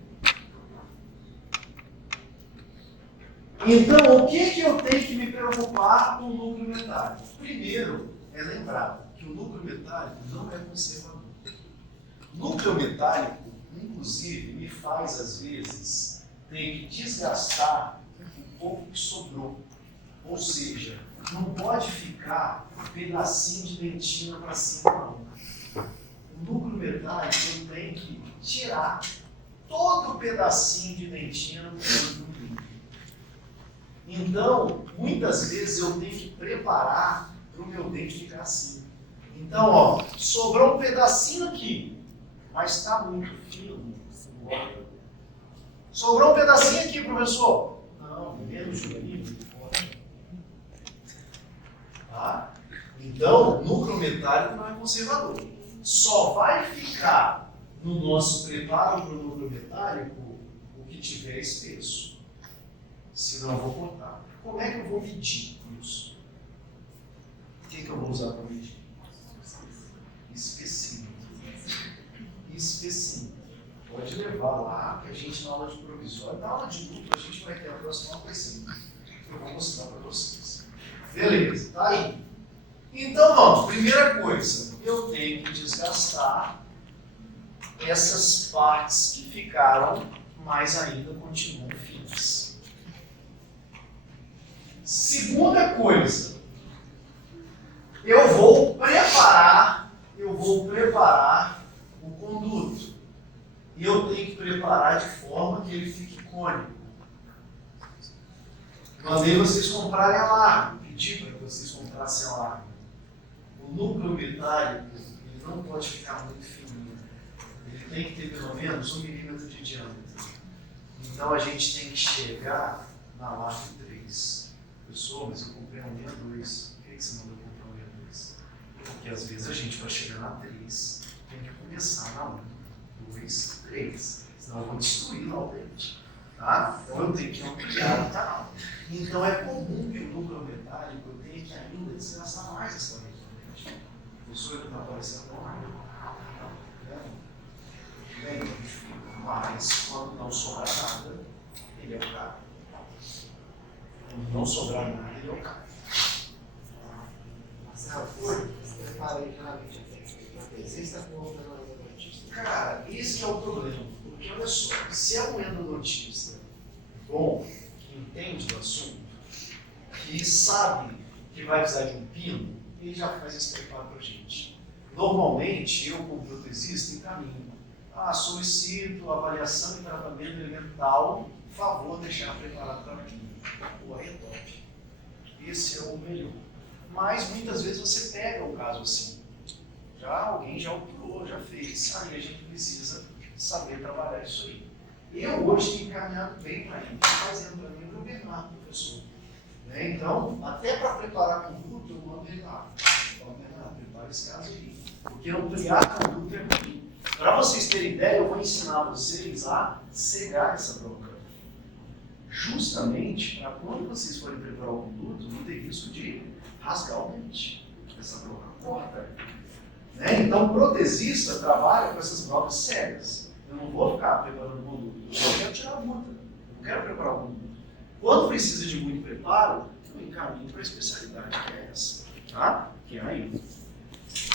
Então, o que eu tenho que me preocupar com o núcleo metálico? Primeiro, é lembrar que o núcleo metálico não é conservador. O núcleo metálico, inclusive, me faz, às vezes, ter que desgastar o pouco que sobrou. Ou seja, não pode ficar um pedacinho de dentina para cima, não. O núcleo metálico eu tenho que tirar todo o pedacinho de dentina do núcleo. Então, muitas vezes eu tenho que preparar para o meu dente ficar assim. Então, sobrou um pedacinho aqui, mas está muito fino. Sobrou um pedacinho aqui, professor. Não, menos jurídico. Tá? Então, núcleo metálico não é conservador. Só vai ficar no nosso preparo para o núcleo metálico o que tiver espesso. Senão eu vou cortar. Como é que eu vou medir isso? O que eu vou usar para medir? Especímetro. Especímetro. Pode levar lá, que a gente na aula de provisório, na aula de dupla, a gente vai ter a próxima aula especímetra. Eu vou mostrar para vocês. Beleza, tá aí. Então vamos, primeira coisa, eu tenho que desgastar essas partes que ficaram, mas ainda continuam finas. Segunda coisa, eu vou preparar o conduto. E eu tenho que preparar de forma que ele fique cônico. Mandei vocês comprarem alarme, pedi para que vocês comprassem alarme. O núcleo metálico ele não pode ficar muito fininho. Ele tem que ter pelo menos 1 milímetro de diâmetro. Então a gente tem que chegar na alarme 3. Pessoal, mas eu comprei um 62. Por que você mandou comprar um 62? Porque às vezes a gente, para chegar na 3, tem que começar na 1, 2, 3. Senão eu vou destruir lá o dente. Tá? Então eu tenho que ampliar o canal. Então é comum que o núcleo metálico eu tenha que ainda desgastar mais essa região do dente. O professor não está aparecendo não. Mas quando não sobrar nada, ele é o cara. Quando não sobrar nada, ele é o cara. Marcelo, você prepara aí claramente a presença com outra endodontista. Cara, esse é o problema. Porque olha só, se é um endodontista bom, que entende do assunto, que sabe que vai precisar de um pino, ele já faz esse preparo para a gente. Normalmente, eu como protesista encaminho. Solicito avaliação e tratamento elemental por favor, deixar preparado para química. Pô, aí é top. Esse é o melhor. Mas muitas vezes você pega um caso assim. Alguém já operou, já fez. Aí a gente precisa saber trabalhar isso aí. Eu hoje tenho encaminhado bem para ele. Fazendo para mim o Bernardo, professor. Né? Então, até para preparar a conduta, eu mando ele lá. Então, Bernardo, prepara esse caso aí. Porque ampliar a conduta é ruim. Para vocês terem ideia, eu vou ensinar vocês a cegar essa bronca. Justamente para quando vocês forem preparar o conduto, não ter risco de rasgar o dente. Essa bronca corta. Né? Então, o protesista trabalha com essas brocas cegas. Eu não vou ficar preparando o conduto. Eu quero tirar a multa. Eu não quero preparar o conduto. Quando precisa de muito preparo, eu encaminho para a especialidade que é essa. Tá? Que é aí.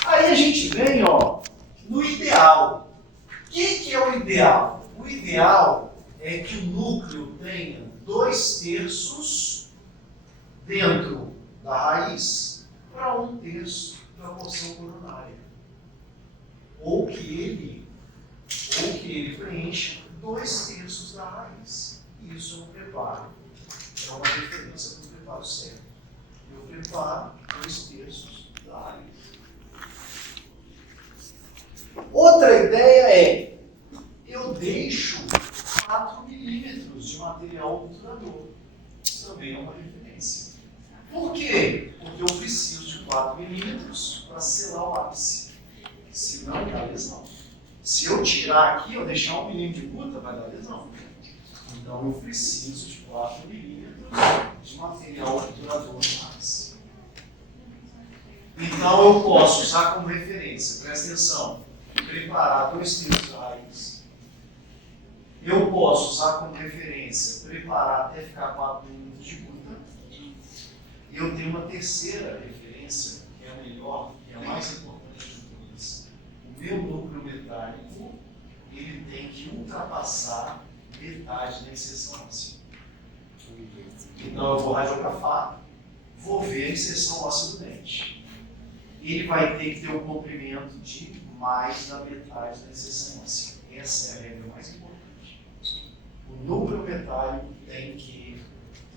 Aí a gente vem, ó, no ideal. O que é o ideal? O ideal é que o núcleo tenha 2/3 dentro da raiz para 1/3 da porção coronária. Ou que ele preencha 2/3 da raiz. Isso é um preparo. É uma referência para o preparo certo. Eu preparo 2/3 da raiz. Outra ideia é, eu deixo 4 milímetros de material obturador. Também é uma referência. Por quê? Porque eu preciso de 4 milímetros para selar o ápice. Senão dá lesão. Se eu tirar aqui, eu deixar 1 milímetro de guta, vai dar lesão. Então eu preciso de 4 milímetros de material obturador no ápice. Então eu posso usar como referência, presta atenção, preparar 2/3 da raiz. Eu posso usar como referência, preparar até ficar 4 milímetros de guta. E eu tenho uma terceira referência, que é a melhor e a mais importante de todas. O meu núcleo metálico, ele tem que ultrapassar metade da inserção óssea. Então eu vou radiografar, vou ver a inserção óssea do dente. Ele vai ter que ter um comprimento de mais da metade da inserção óssea. Essa é a regra mais importante. O núcleo metálico tem que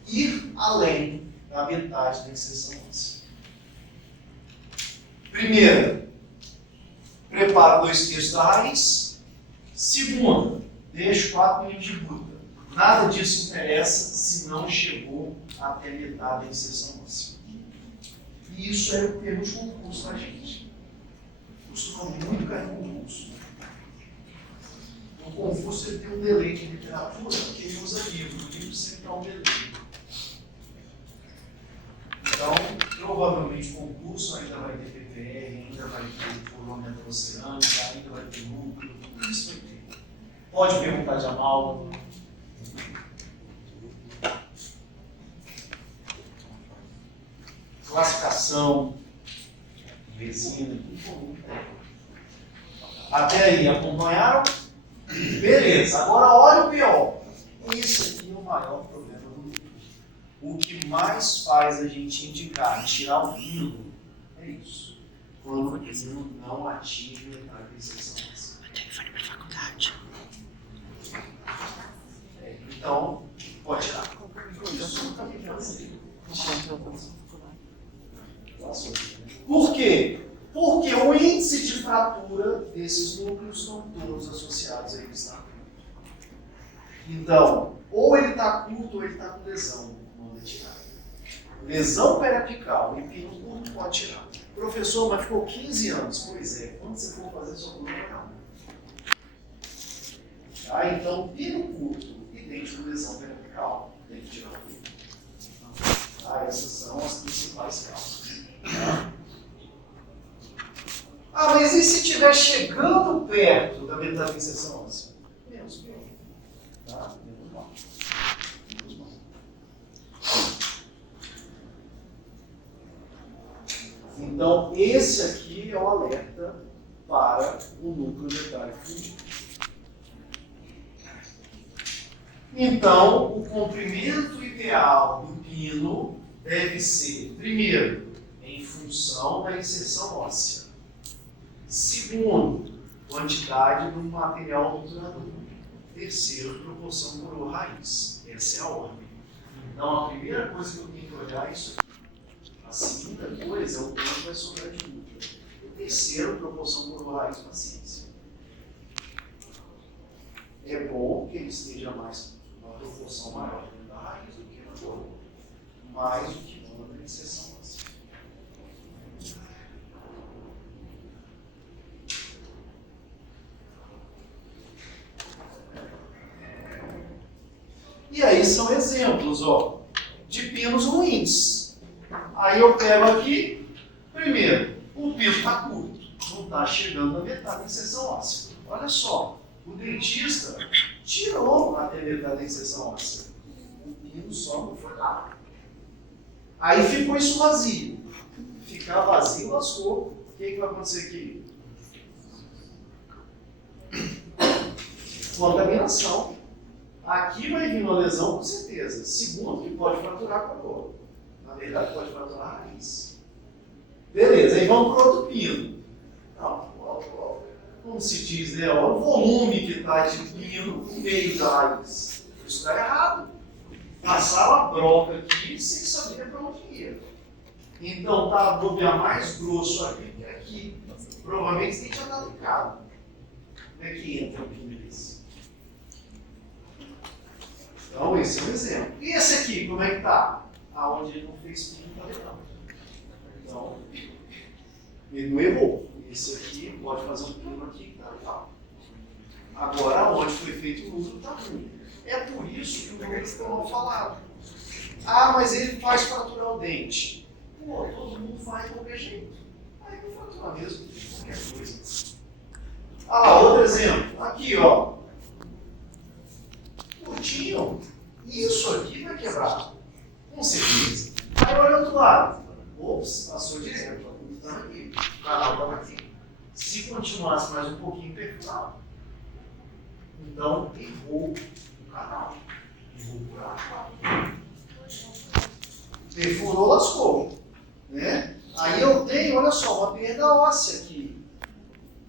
ir além da metade da inserção óssea. Primeiro, preparo 2/3 da raiz. Segundo, deixo 4 milímetros de guta. Nada disso interessa se não chegou até metade da inserção óssea. E isso é o termo de concurso, tá, gente? Costuma muito cair no concurso. O concurso ele tem um delay de literatura, porque ele usa livro. O livro sempre dá um delay. Então, provavelmente o concurso ainda vai ter PPR, ainda vai ter colômetro oceânica, ainda vai ter núcleo, tudo isso vai ter. Pode perguntar de amálgama. Classificação, resina, tudo comum. Até aí, acompanharam? Beleza, agora olha o pior. Esse aqui é o maior problema do livro. O que mais faz a gente indicar, tirar o pino, é isso. Quando o pino não atinge metade da inserção óssea. Meu telefone para faculdade. Então, pode tirar. Isso. Por quê? Porque o índice de fratura desses núcleos são todos associados a eles, tá? Então, ou ele está curto ou ele está com lesão, manda tirar. Lesão periapical e pino curto, pode tirar. Professor, mas ficou 15 anos. Pois é, quando você for fazer sua coluna, não. Tá? Então, pino curto e dente com lesão periapical, tem que tirar o pino. Tá? Essas são as principais causas. Tá? Ah, mas e se estiver chegando perto da metade da inserção óssea? Menos pior. Tá? Menos mal. Menos mal. Então, esse aqui é o alerta para o núcleo metálico fundido. Então, o comprimento ideal do pino deve ser, primeiro, em função da inserção óssea. Segundo, quantidade do material obturador. terceiro, proporção coroa-raiz. Essa é a ordem. Então, a primeira coisa que eu tenho que olhar é isso aqui. A segunda coisa é o quanto vai sobrar de último. O terceiro, proporção coroa-raiz, paciência. É bom que ele esteja mais, uma proporção maior dentro da raiz do que na coroa. Mais do que manda a inserção passiva. E aí são exemplos, ó, de pinos ruins. Aí eu pego aqui, primeiro, o pino está curto, não está chegando na metade da inserção óssea. Olha só, o dentista tirou até metade da inserção óssea. O pino só não foi lá. Aí ficou isso vazio. Ficar vazio, lascou. O que vai acontecer aqui? Contaminação. Aqui vai vir uma lesão com certeza. Segundo, que pode fraturar a coroa. Na verdade, pode fraturar a raiz. Beleza, aí vamos para outro pino. Não, como se diz, né? Olha o volume que está de pino no meio da raiz. Isso está errado. Passaram a broca aqui sem saber para onde ia. Então, está a bobear mais grosso aqui que aqui. Provavelmente esse já está ligado. Como é que entra um pino desse? Então, esse é um exemplo. E esse aqui, como é que está? Aonde ele não fez pino, está legal. Então, ele não errou. Esse aqui pode fazer um pino aqui que está legal. Agora, onde foi feito o uso, está ruim. É por isso que o número ficou mal falado. Ah, mas ele faz fraturar o dente. Pô, todo mundo faz de qualquer jeito. Aí não fratura mesmo, qualquer coisa. Ah lá, outro exemplo. Aqui, ó. Curtinho. Isso aqui vai quebrar. Com certeza. Aí olha o outro lado. Ops, passou direto. Está aqui. O canal estava aqui. Se continuasse mais um pouquinho, perfurava. Então, errou o canal. Errou o canal. Perfurou, lascou. Né? Aí eu tenho, olha só, uma perda óssea aqui.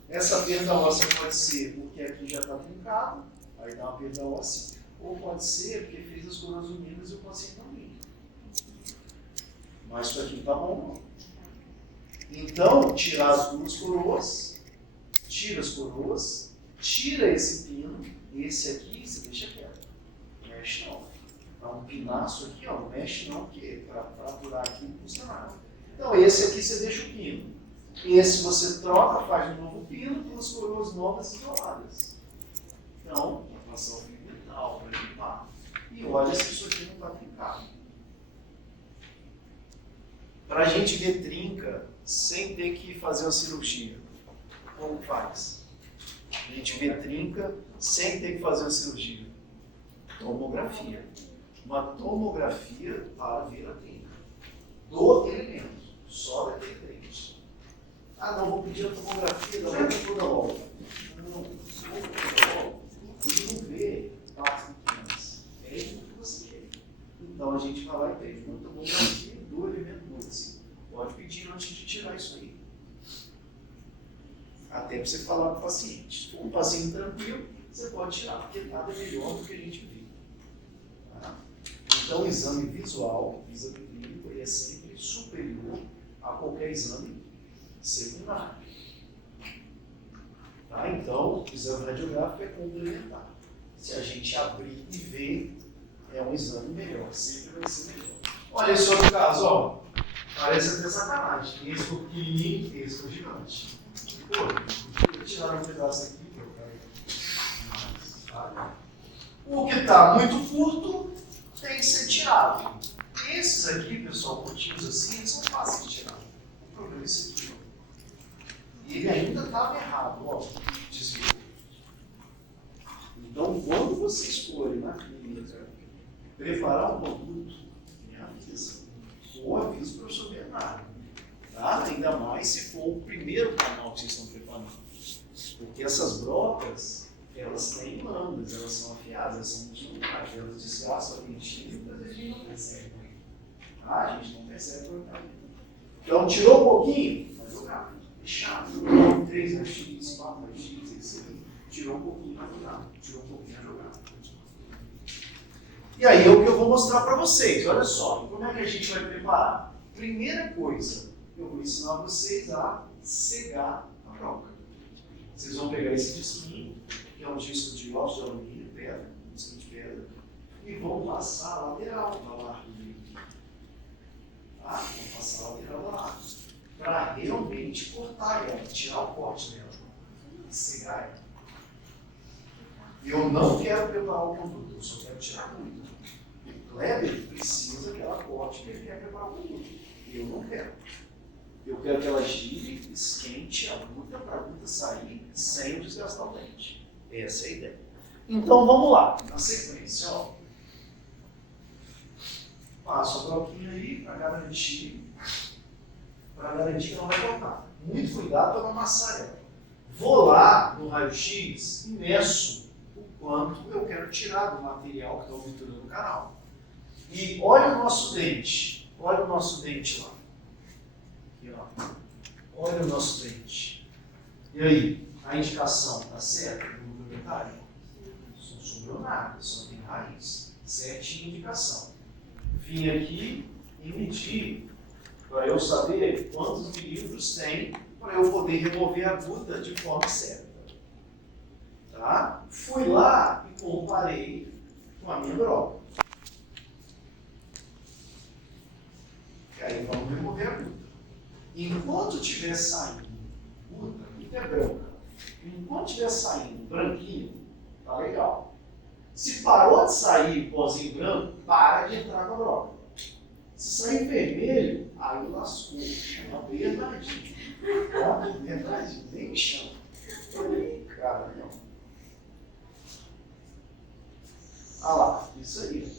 Essa perda óssea pode ser porque aqui já está trincado, aí dá uma perda óssea. Ou pode ser porque fez as coroas unidas e o paciente não liga. Mas isso aqui não está bom, não. Então, tirar as duas coroas, tira as coroas, tira esse pino, esse aqui você deixa quieto. Não mexe não. Dá um pinaço aqui, ó, não mexe não, porque para aturar aqui não custa nada. Então, esse aqui você deixa o pino. Esse você troca, faz um novo pino, duas coroas novas isoladas. Então, a passar o fio dental para limpar. E olha se isso aqui não está trincado. Para a gente ver trinca sem ter que fazer uma cirurgia, como faz? A gente vê trinca sem ter que fazer uma cirurgia. Tomografia. Uma tomografia para ver a trinca. Do elemento, só daquele dente. Ah, não, vou pedir a tomografia da lente toda logo. Não ver partes pequenas. É isso que você quer. Então a gente vai lá e pede uma tomografia do elemento múltiplo. Pode pedir antes de tirar isso aí. Até para você falar com o paciente. Se for um paciente tranquilo, você pode tirar, porque nada é melhor do que a gente vê. Tá? Então, o exame visual, o exame clínico, ele é sempre superior a qualquer exame secundário. Tá? Então, o exame radiográfico é complementar. Se a gente abrir e ver, é um exame melhor, sempre vai ser melhor. Olha esse outro caso, ó. Parece até sacanagem. Esse ficou pequenininho e esse ficou gigante. Pô, vou tirar um pedaço aqui para eu. O que está muito curto tem que ser tirado. Esses aqui, pessoal, curtinhos assim, eles são fáceis de tirar. O problema é esse aqui, ó. E ele ainda estava errado, ó. Desviou. Então, quando vocês forem na clínica preparar um produto, me avisa. Ou avisa o professor Bernardo. Tá? Ainda mais se for o primeiro canal que vocês estão preparando. Porque essas brocas, elas têm lâminas, elas são afiadas, elas são multiplicadas, elas desgastam a dentina e muitas vezes a gente não percebe. Tá? A gente não percebe por cá. Então, tirou um pouquinho, mas o gato fechado. 3 raio-x, 4 raio-x, etc. tirou um pouquinho a jogar. E aí é o que eu vou mostrar para vocês. Olha só, como é que a gente vai preparar? Primeira coisa, eu vou ensinar vocês a cegar a broca. Vocês vão pegar esse disquinho, que é um disco de óxido de alumínio, pedra, um disquinho de pedra, e vão passar a lateral da larga dele. Tá? Vão passar a lateral da larga. Para realmente cortar ela, tirar o corte dela, cegar ela. Eu não quero preparar o produto, eu só quero tirar muito. O Kleber precisa que ela corte porque ele quer preparar o produto. Eu não quero. Eu quero que ela gire, esquente a aguda para a aguda sair sem desgastar o dente. Essa é a ideia. Então vamos lá. Na sequência, ó. Passo a broquinha aí para garantir que não vai cortar. Muito cuidado para não amassar ela. Vou lá no raio-x e meço o quanto eu quero tirar do material que está obturando o canal. E olha o nosso dente. Olha o nosso dente lá. Aqui, ó. Olha o nosso dente. E aí, a indicação está certa no documentário? Não sobrou nada, só tem raiz. Certinha indicação. Vim aqui e medir para eu saber quantos milímetros tem para eu poder remover a aguda de forma certa. Tá? Fui lá e comparei com a minha broca. E aí vamos remover a aguda. Enquanto estiver saindo aguda, aguda é branca. Enquanto estiver saindo branquinho, tá legal. Se parou de sair pozinho branco, para de entrar com a broca. Se sair vermelho, aí lascou. É uma verdade. Ó, verdade, nem me chama. Cara, não. Ah lá, isso aí.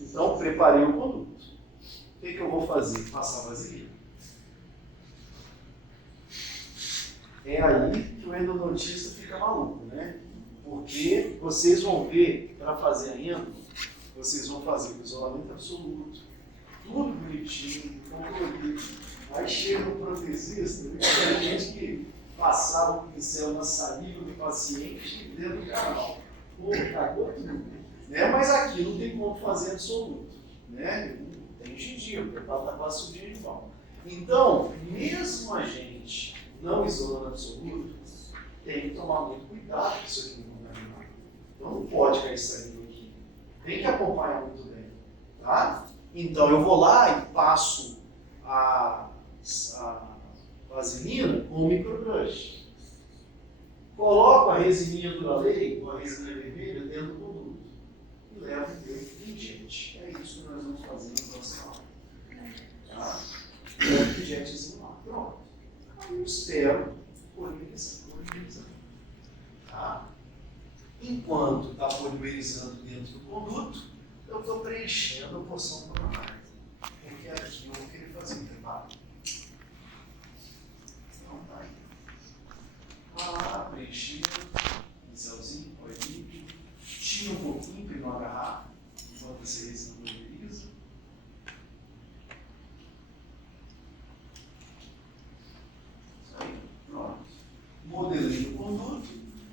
Então, preparei o produto. O que eu vou fazer? Passar vaselina. É aí que o endodontista fica maluco, né? Porque vocês vão ver, para fazer a endo, vocês vão fazer o isolamento absoluto, tudo bonitinho, colorido. Aí chega no protesista, tem gente que passava o pincel na saliva do paciente e dentro do canal. Pô, cagou tudo. Né? Mas aqui não tem como fazer absoluto. Né? Tem gengiva, porque está quase sujinho de mal. Então, mesmo a gente não isolando absoluto, tem que tomar muito cuidado com isso aqui no contaminar. Então não pode cair saliva aqui. Tem que acompanhar muito bem. Tá? Então eu vou lá e passo a vaselina com o microbrush. Coloco a resininha Duralei, ou a resininha vermelha, dentro do produto. E levo o pingente. É isso que nós vamos fazer na nossa aula. Tá? Levo o pingentezinho lá. Pronto. Aí eu espero polimerizar. Tá? Enquanto está polimerizando dentro do produto, eu estou preenchendo a porção coronária. Porque aqui eu vou querer fazer um preparo. Então tá aí. Vai lá, preenchendo, pincelzinho, olha líquido. Tira um pouquinho para ele não agarrar, enquanto essa resina polymeriza. Isso aí, pronto. Modelei o produto.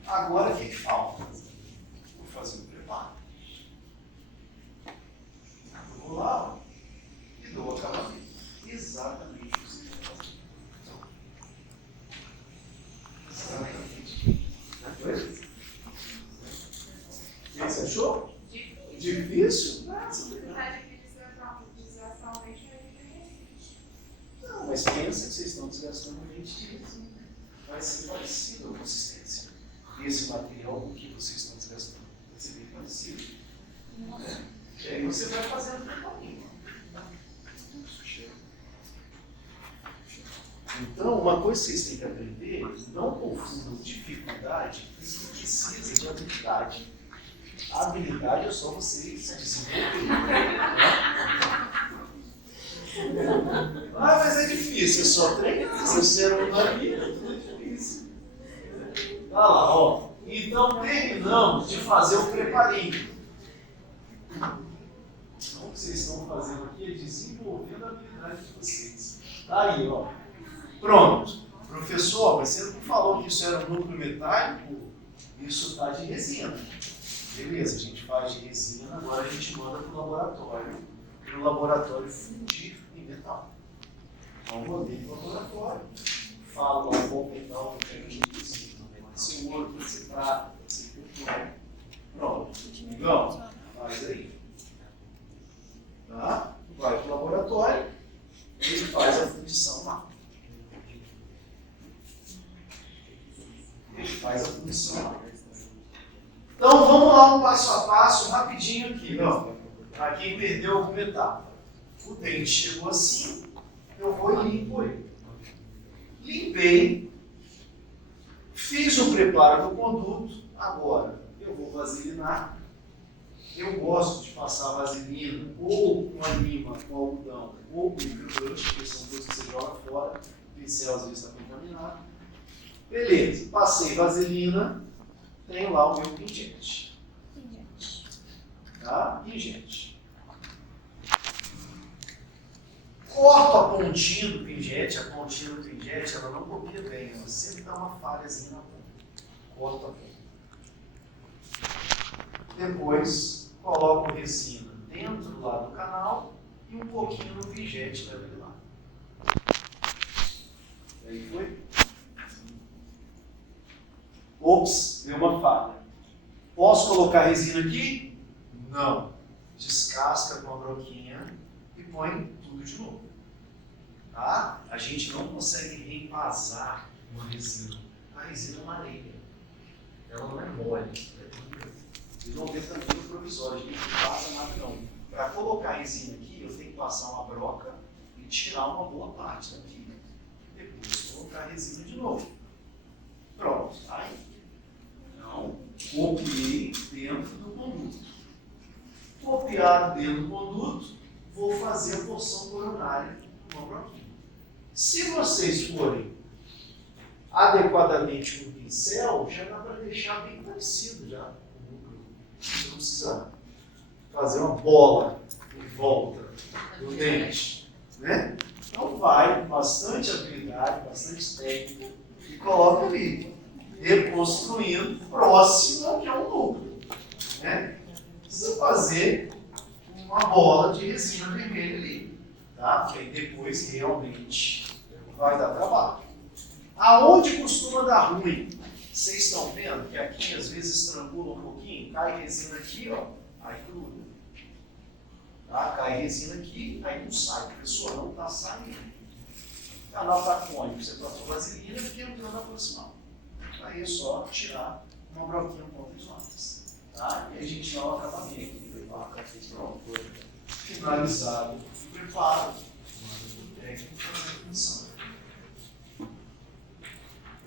Agora o que falta? Vou fazer o preparo. Eu vou lá, ó, e dou o acabamento. Exatamente o que você vai fazer. Exatamente. E aí, você achou? Difícil? Não, mas pensa que vocês estão desgastando o dente. Vai ser parecido a consistência. Esse material com que vocês estão desgastando vai ser bem parecido. Né? E aí você vai fazendo o caminho. Então, uma coisa que vocês têm que aprender, não confundam dificuldade com isso que precisa de habilidade. A habilidade é só vocês desenvolverem. Ah, mas é difícil, é só treinar. Se você não está aqui, é tudo difícil. Olha lá, ó. Então terminamos de fazer o preparinho. Então, o que vocês estão fazendo aqui é desenvolvendo a habilidade de vocês. Tá aí, ó. Pronto. Professor, mas você não falou que isso era um núcleo metálico Isso está de resina. Beleza, a gente faz de resina, agora a gente manda para o laboratório. Para o laboratório fundir em metal. Então, vou ali no laboratório, falo lá qual metal que eu quero isso. Pode ser ouro, pode ser prata, pode ser petróleo. Pronto. Amigão, faz aí. Tá? Vai para o laboratório, ele faz a fundição lá. Ele faz a fundição lá. Então vamos lá um passo a passo, rapidinho aqui, para quem perdeu alguma etapa. O dente chegou assim, eu vou e limpo ele. Limpei, fiz o preparo do conduto, agora eu vou vaselinar. Eu gosto de passar vaselina ou com a lima, com algodão, ou com microbrush, porque são coisas que você joga fora, o pincel às vezes está contaminado. Beleza, passei vaselina, tenho lá o meu pingente. Tá? Pingente. Corto a pontinha do pingente, ela não copia bem, ela sempre dá uma falhazinha na ponta. Corto a ponta. Depois, coloco resina dentro lá do canal e um pouquinho no pingente levo ele lá. Aí foi. Ops, deu uma falha. Posso colocar resina aqui? Não. Descasca com a broquinha e põe tudo de novo. Tá? A gente não consegue reembasar uma resina. A resina é uma areia. Ela não é mole, é dura. Vocês vão ver também no provisório, a gente não passa nada não. Para colocar resina aqui, eu tenho que passar uma broca e tirar uma boa parte daqui. Depois colocar resina de novo. Pronto. Aí. Então, copiei dentro do conduto. Copiado dentro do conduto, vou fazer a porção coronária com uma broquinha. Se vocês forem adequadamente com o pincel, já dá para deixar bem parecido já com o núcleo. Você não precisa fazer uma bola em volta do dente. Né? Então vai, bastante habilidade, bastante técnica, e coloca ali, reconstruindo próximo ao que é o núcleo. Né? Precisa fazer uma bola de resina vermelha ali. Tá? Que aí depois realmente vai dar trabalho. Aonde costuma dar ruim? Vocês estão vendo que aqui às vezes estrangula um pouquinho, cai resina aqui, ó, aí gruda. Tá? Cai resina aqui, aí não sai, porque o suor não está saindo. Canal tacônico, você passou vaselina e fica entrando na proximal. Aí é só tirar uma broquinha contra os lápis. Tá? E aí a gente dá o acabamento do preparo. Pronto. Finalizado o preparo, o técnico fazer a função.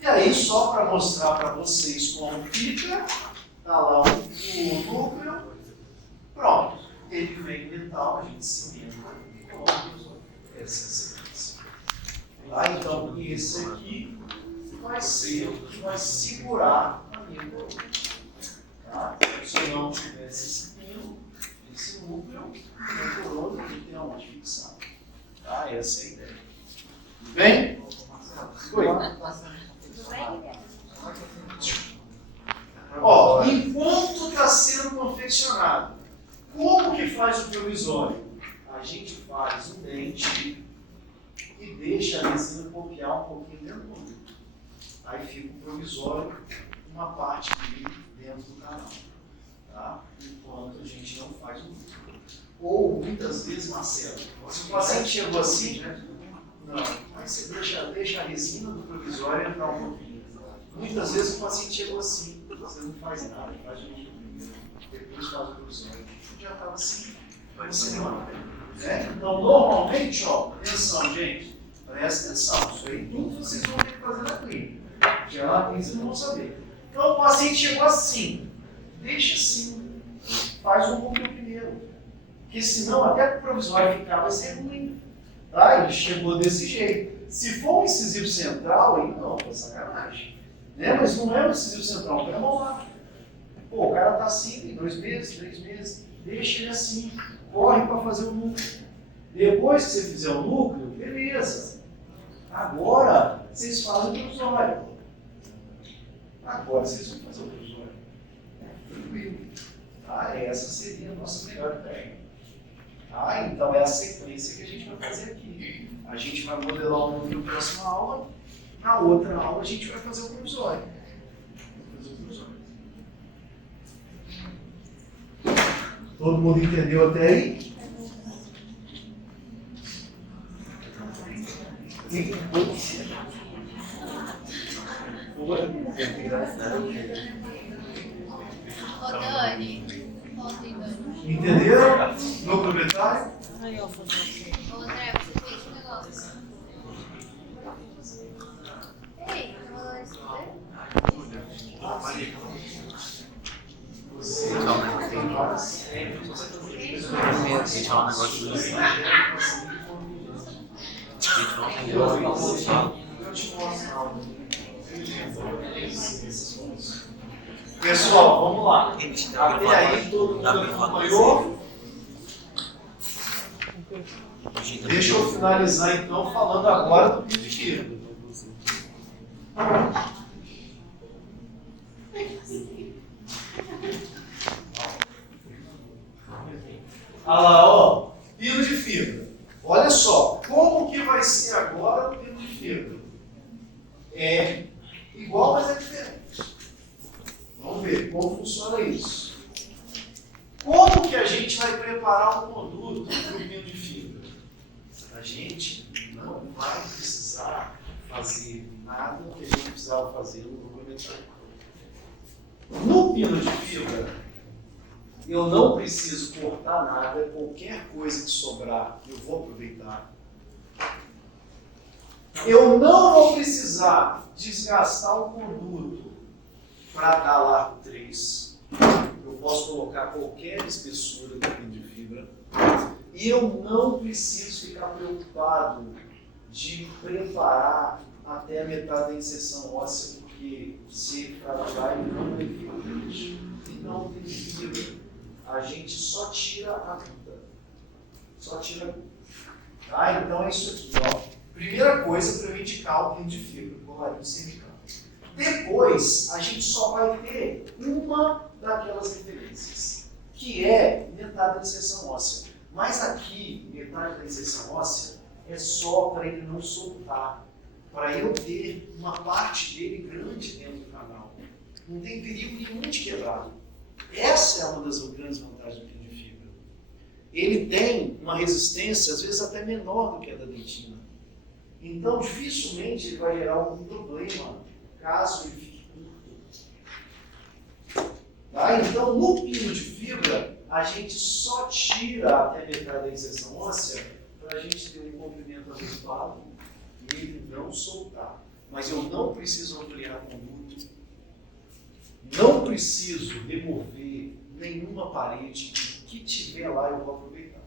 E aí, só para mostrar para vocês como fica, tá lá o núcleo. Pronto. Ele vem metal, a gente cimenta e coloca essa sequência. Tá? Então, esse aqui vai ser o que vai segurar a minha coroa. Tá? Se eu não tivesse esse pino, esse núcleo, a coroa aqui tem onde fixar. Tá? Essa é a ideia. Tudo bem? Oi. Ó, enquanto está sendo confeccionado, como que faz o provisório? A gente faz o dente e deixa a resina copiar um pouquinho dentro do conduto. Aí fica o provisório, uma parte dele dentro do canal. Tá? Enquanto a gente não faz o núcleo. Ou muitas vezes, Marcelo, se o paciente chegou assim, né? Não, mas você deixa a resina do provisório entrar um pouquinho. Muitas vezes o paciente chegou assim, você não faz nada, faz o núcleo primeiro, depois faz o provisório. Já estava assim, vai semana. Né? Então, normalmente, ó, atenção, gente, presta atenção, isso aí tudo vocês vão ter que fazer na clínica. Já lá vocês não vão saber. Então, o paciente chegou assim, deixa assim, faz o núcleo primeiro. Porque senão, até o provisório ficar, vai ser ruim. Tá? Ele chegou desse jeito. Se for um incisivo central, aí não, é sacanagem. Né? Mas não é um incisivo central, então vamos lá. Pô, o cara está assim, tem 2 meses, 3 meses, deixa ele assim, corre para fazer o núcleo. Depois que você fizer o núcleo, beleza. Agora vocês fazem o provisório. Agora vocês vão fazer o provisório. Tranquilo. Tá? Essa seria a nossa melhor ideia. Tá? Então é a sequência que a gente vai fazer aqui. A gente vai modelar o núcleo na próxima aula. Na outra aula a gente vai fazer o provisório. Todo mundo entendeu até aí? Ô Dani, ontem Dani. Entenderam? No proprietário? Aí, ó, fazer aqui. Ô André, você fez um negócio. Ei, você Você tem várias. Deixa eu falar um negócio do Pessoal, vamos lá. Até aí todo mundo acompanhou? Deixa eu finalizar então falando agora do primitivo. Olha lá, ó, pino de fibra. Olha só, como que vai ser agora o pino de fibra? É igual, mas é diferente. Vamos ver como funciona isso. Como que a gente vai preparar um conduto para o pino de fibra? A gente não vai precisar fazer nada que a gente precisava fazer no proprietário. No pino de fibra, eu não preciso cortar nada, qualquer coisa que sobrar eu vou aproveitar. Eu não vou precisar desgastar o conduto para dar largo 3. Eu posso colocar qualquer espessura do pino de fibra. E eu não preciso ficar preocupado de preparar até a metade da inserção óssea, porque se fraturar ele não vai vir. E não tem fibra. A gente só tira a vida. Só tira a vida. Tá? Então é isso aqui. Ó. Primeira coisa para eu indicar o pino de fibra, colarinho semical. Depois, a gente só vai ter uma daquelas referências, que é metade da inserção óssea. Mas aqui, metade da inserção óssea é só para ele não soltar, para eu ter uma parte dele grande dentro do canal. Não tem perigo nenhum de quebrar. Essa é uma das grandes vantagens do pino de fibra. Ele tem uma resistência, às vezes até menor do que a da dentina. Então, dificilmente ele vai gerar algum problema caso ele fique curto. Tá? Então, no pino de fibra, a gente só tira até a metade da inserção óssea para a gente ter um comprimento adequado e ele não soltar. Mas eu não preciso ampliar o conduto, não preciso remover nenhuma parede, o que tiver lá eu vou aproveitar.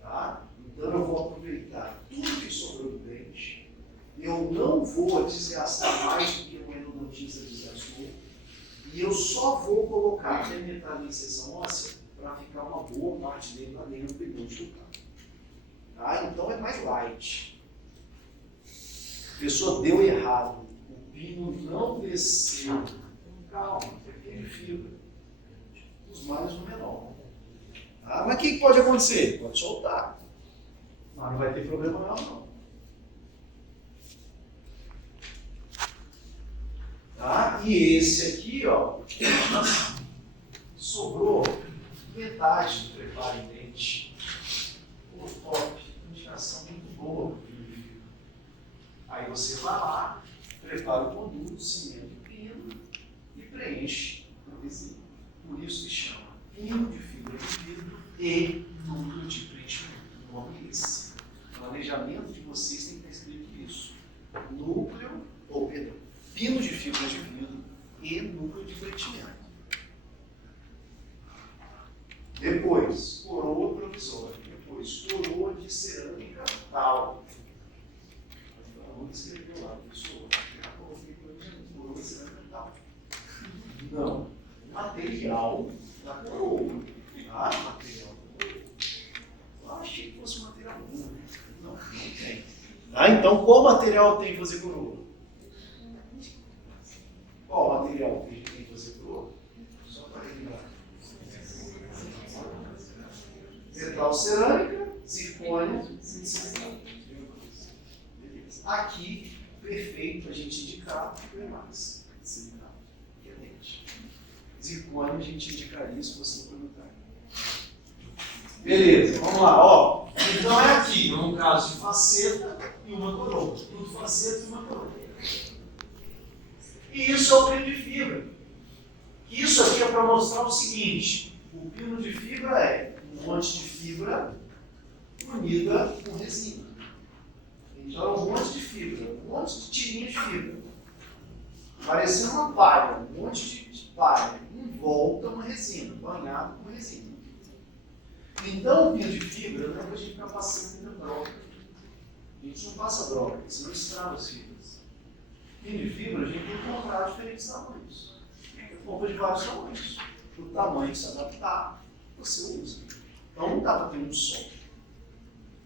Tá? Então eu vou aproveitar tudo que sobrou do dente, eu não vou desgastar mais do que o endodontista desgastou, e eu só vou colocar até metade da inserção óssea para ficar uma boa parte dele lá dentro e não chutar. Tá? Então é mais light. A pessoa deu errado, o pino não desceu. Calma, é pino de fibra. Os maiores no menor. Tá? Mas o que pode acontecer? Pode soltar. Mas não vai ter problema não. Tá? E esse aqui, ó, sobrou metade do preparo em dente. Pô, top, indicação muito boa. Aí você vai lá, prepara o conduto, cimento e pino e preenche o adesivo. Por isso que chama pino de fibra de vidro e núcleo de preenchimento. O nome é esse. O planejamento de vocês tem que estar escrito isso. Núcleo, ou perdão, pino de fibra de vidro e núcleo de preenchimento. Depois, coroa provisória. Depois, coroa de cerâmica tal. Vamos escrever lá, professor. Coroa de cerâmica tal. Não. Material da coroa. Tá? Material da coroa. Eu achei que fosse material novo. Não, não tem. Tá? Então, qual material tem que fazer coroa? Qual material tem que fazer coroa? Metal cerâmica, zircônia, silicato. Beleza. Aqui, perfeito para a gente indicar o que é mais. Silicato, que é dente. Zircônia, a gente indicaria se fosse no comentário. Beleza, vamos lá, ó. Então é aqui, um caso de faceta e uma coroa. Tudo faceta e uma coroa. E isso é o pino de fibra. Isso aqui é para mostrar o seguinte: o pino de fibra é um monte de fibra unida com resina. Então é um monte de fibra, um monte de tirinha de fibra. Parecendo uma palha, um monte de palha em volta uma resina, banhado com resina. Então o pino de fibra não é para a gente ficar passando muita broca. A gente não passa broca, senão estraga as fibras. Pino de fibra a gente tem que comprar diferentes tamanhos. Compra de vários tamanhos. O tamanho se adaptar, você usa. Então não dá para ter um só.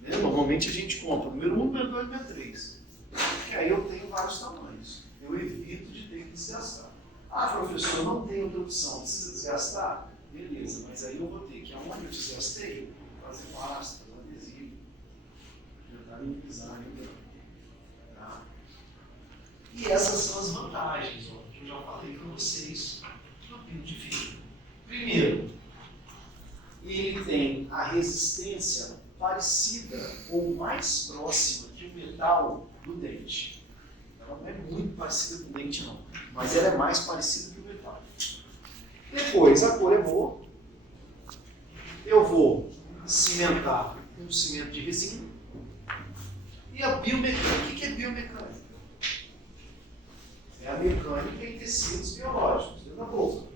Né? Normalmente a gente compra número 1, número 2, número 3. Porque aí eu tenho vários tamanhos. Eu evito de ter que desgastar. Ah, professor, eu não tenho outra opção, precisa desgastar? Beleza, mas aí eu vou ter que, aonde eu desgastei, fazer pasta, um adesivo. Tentar minimizar ainda. Tá? E essas são as vantagens, ó, que eu já falei para vocês do pino de fibra. Primeiro, ele tem a resistência parecida ou mais próxima que o metal do dente. Ela não é muito parecida com o dente, não, mas ela é mais parecida que o metal. Depois, a cor é boa. Eu vou cimentar com cimento de resina. E a biomecânica. O que é biomecânica? É a mecânica em tecidos biológicos, dentro da boca.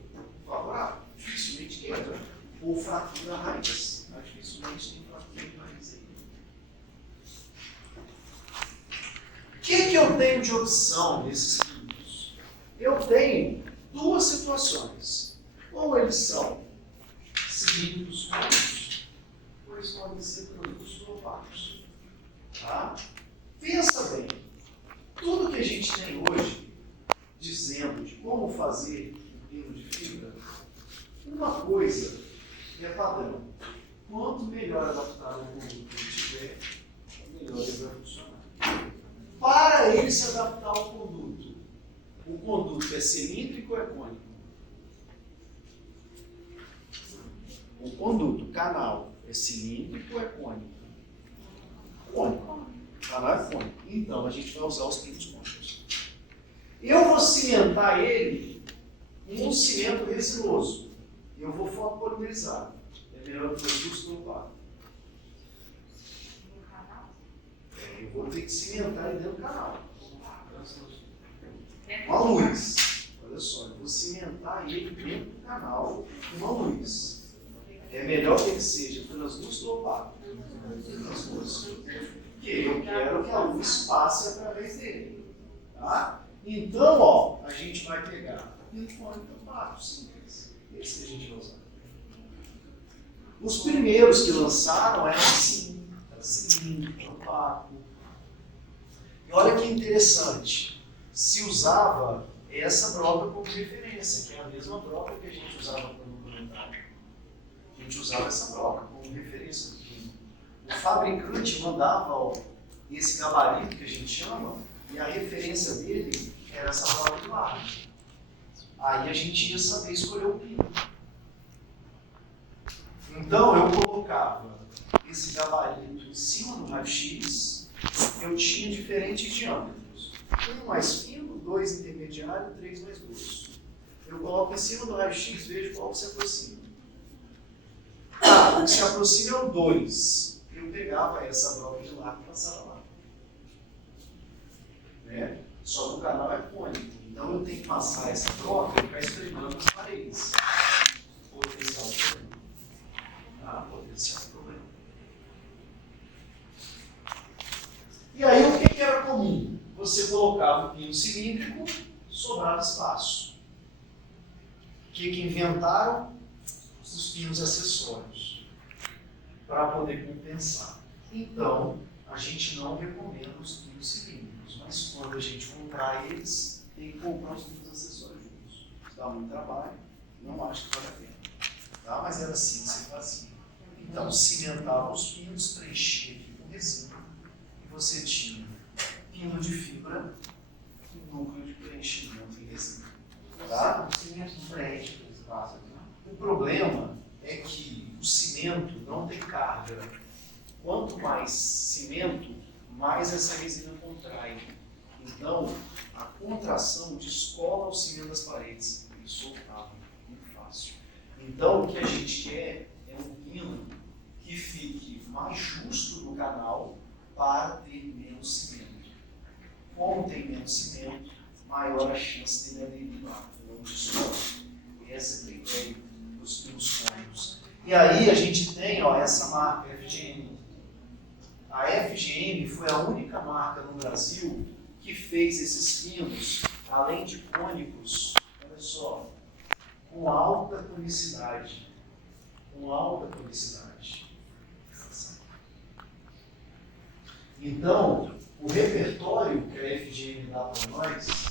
Favorável. Dificilmente quebra. Ou fratura raiz. Dificilmente tem fratura de raiz aí. O que eu tenho de opção nesses produtos? Eu tenho duas situações. Ou eles são cilíndricos curtos, ou eles podem ser produtos opacos. Tá? Pensa bem. Tudo que a gente tem hoje, dizendo de como fazer um pino de fibra, uma coisa é padrão. Quanto melhor adaptado o produto que tiver, melhor ele vai funcionar. Para ele se adaptar ao conduto, o conduto é cilíndrico ou é cônico? O conduto, o canal, é cilíndrico ou é cônico? Cônico. O canal é cônico. Então a gente vai usar os pinos cônicos. Eu vou cimentar ele com um cimento resinoso. Eu vou fotopolimerizar. É melhor que eu estopar. Eu vou ter que cimentar ele dentro do canal. Uma luz. Olha só, eu vou cimentar ele dentro do canal com uma luz. É melhor que ele seja translúcido ou opaco? Translúcido. Porque eu quero que a luz passe através dele. Tá? Então, ó, a gente vai pegar pino cônico opaco, simples. Esse que a gente vai usar. Os primeiros que lançaram eram assim, cilíndrico, opaco. E olha que interessante. Se usava essa broca como referência, que é a mesma broca que a gente usava no comentário. A gente usava essa broca como referência do pino. O fabricante mandava ó, esse gabarito que a gente chama, e a referência dele era essa broca de lado. Aí a gente ia saber escolher o pino. Então eu colocava esse gabarito em cima do raio-x, eu tinha diferentes diâmetros. Um mais fino, 2 intermediário, 3 mais grosso. Eu coloco em cima do raio-x, vejo qual se aproxima. O que se aproxima é o 2. Eu pegava essa broca de lado e passava lá. Né? Só que o canal é cônico. Então eu tenho que passar essa broca e ficar esfregando as paredes. Potencial problema. Tá? Potencial problema. E aí o que era comum? Você colocava o pino cilíndrico, sobrava espaço. O que inventaram? Os pinos acessórios, para poder compensar. Então, a gente não recomenda os pinos cilíndricos, mas quando a gente comprar eles, tem que comprar os pinos acessórios juntos. Dá muito trabalho, não acho que vale a pena. Tá? Mas era assim que se fazia. Então, cimentava os pinos, preenchia aqui com resina, e você tinha pino de fibra e núcleo de preenchimento em resina. Tá? O cimento não preenche o espaço aqui, não? O problema é que o cimento não tem carga. Quanto mais cimento, mais essa resina contrai. Então, a contração descola o cimento das paredes e soltava, muito fácil. Então, o que a gente quer é um pino que fique mais justo no canal para ter menos cimento. Como tem menos cimento, maior a chance dele aderir lá, não descola. Essa é a ideia dos pinos cônicos. E aí a gente tem essa marca FGM. A FGM foi a única marca no Brasil que fez esses pinos, além de cônicos, olha só, com alta tonicidade. Com alta tonicidade. Então, o repertório que a FGM dá para nós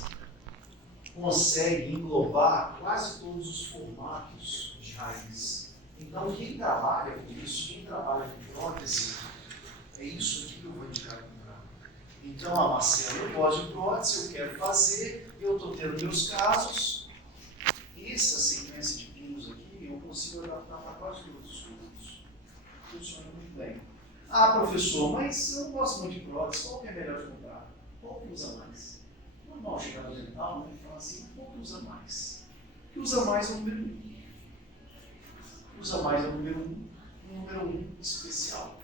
consegue englobar quase todos os formatos de raiz. Então, quem trabalha com isso, quem trabalha com prótese, é isso aqui que eu vou indicar comprar. Então, Marcelo, eu gosto de prótese, eu quero fazer, eu estou tendo meus casos. Essa sequência de pinos aqui, eu consigo adaptar para quase todos os cursos. Funciona muito bem. Ah, professor, mas eu não gosto muito de prótese, qual que é melhor de comprar? Qual que usa mais? Normal chegar no dental, né, e falar assim, qual que usa mais? O que usa mais é o número 1. O que usa mais é o número 1, o número 1 especial.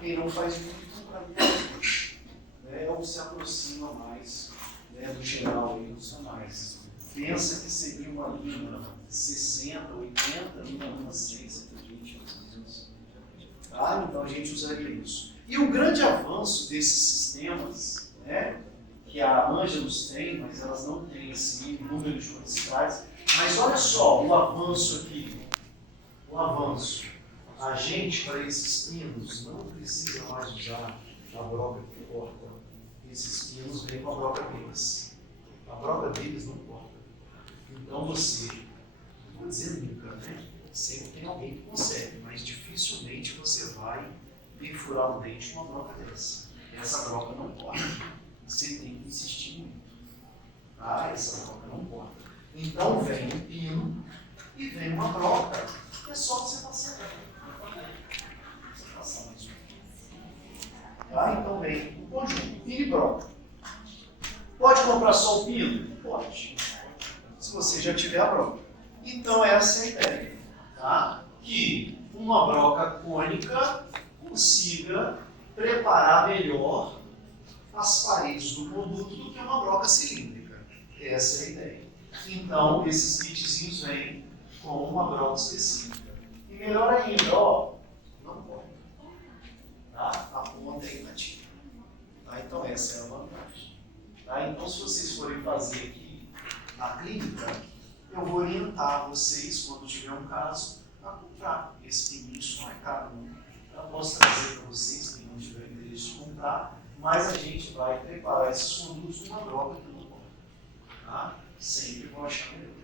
Quem não faz muito, compra muito, né, ou se aproxima mais, né, do geral, e usa mais. Pensa que seria uma linha 60, 80, linha 100, 120, mais ou menos. Tá? Então a gente usaria isso. E o grande avanço desses sistemas, né, que a Angelus tem, mas elas não têm esse número de quantidades. Mas olha só o avanço aqui. O avanço. A gente, para esses pinos, não precisa mais usar a broca que corta. Esses pinos vêm com a broca deles. A broca deles não corta. Então você, não vou dizer nunca, né? Sempre tem alguém que consegue, mas dificilmente você vai perfurar o dente com uma broca dessa. Essa broca não corta. Você tem que insistir muito. Ah, essa broca não corta. Então vem um pino e vem uma broca. É só você passar. Você passar mais um. Tá? Então vem o conjunto, pino e broca. Pode comprar só o pino? Pode. Se você já tiver a broca. Então essa é a ideia. Tá? Que uma broca cônica consiga preparar melhor as paredes do produto do que uma broca cilíndrica. Essa é a ideia. Então, esses kitzinhos vêm com uma broca específica. E melhor ainda, ó, não corta. Tá? A ponta é inativa. Tá? Então, essa é a vantagem. Tá? Então, se vocês forem fazer aqui na clínica, eu vou orientar vocês, quando tiver um caso, a comprar. Esse pininho não é caro. Eu posso trazer para vocês, quem não tiver interesse de comprar, mas a gente vai preparar esses produtos com uma broca que não corta. Tá? Sempre vão achar melhor.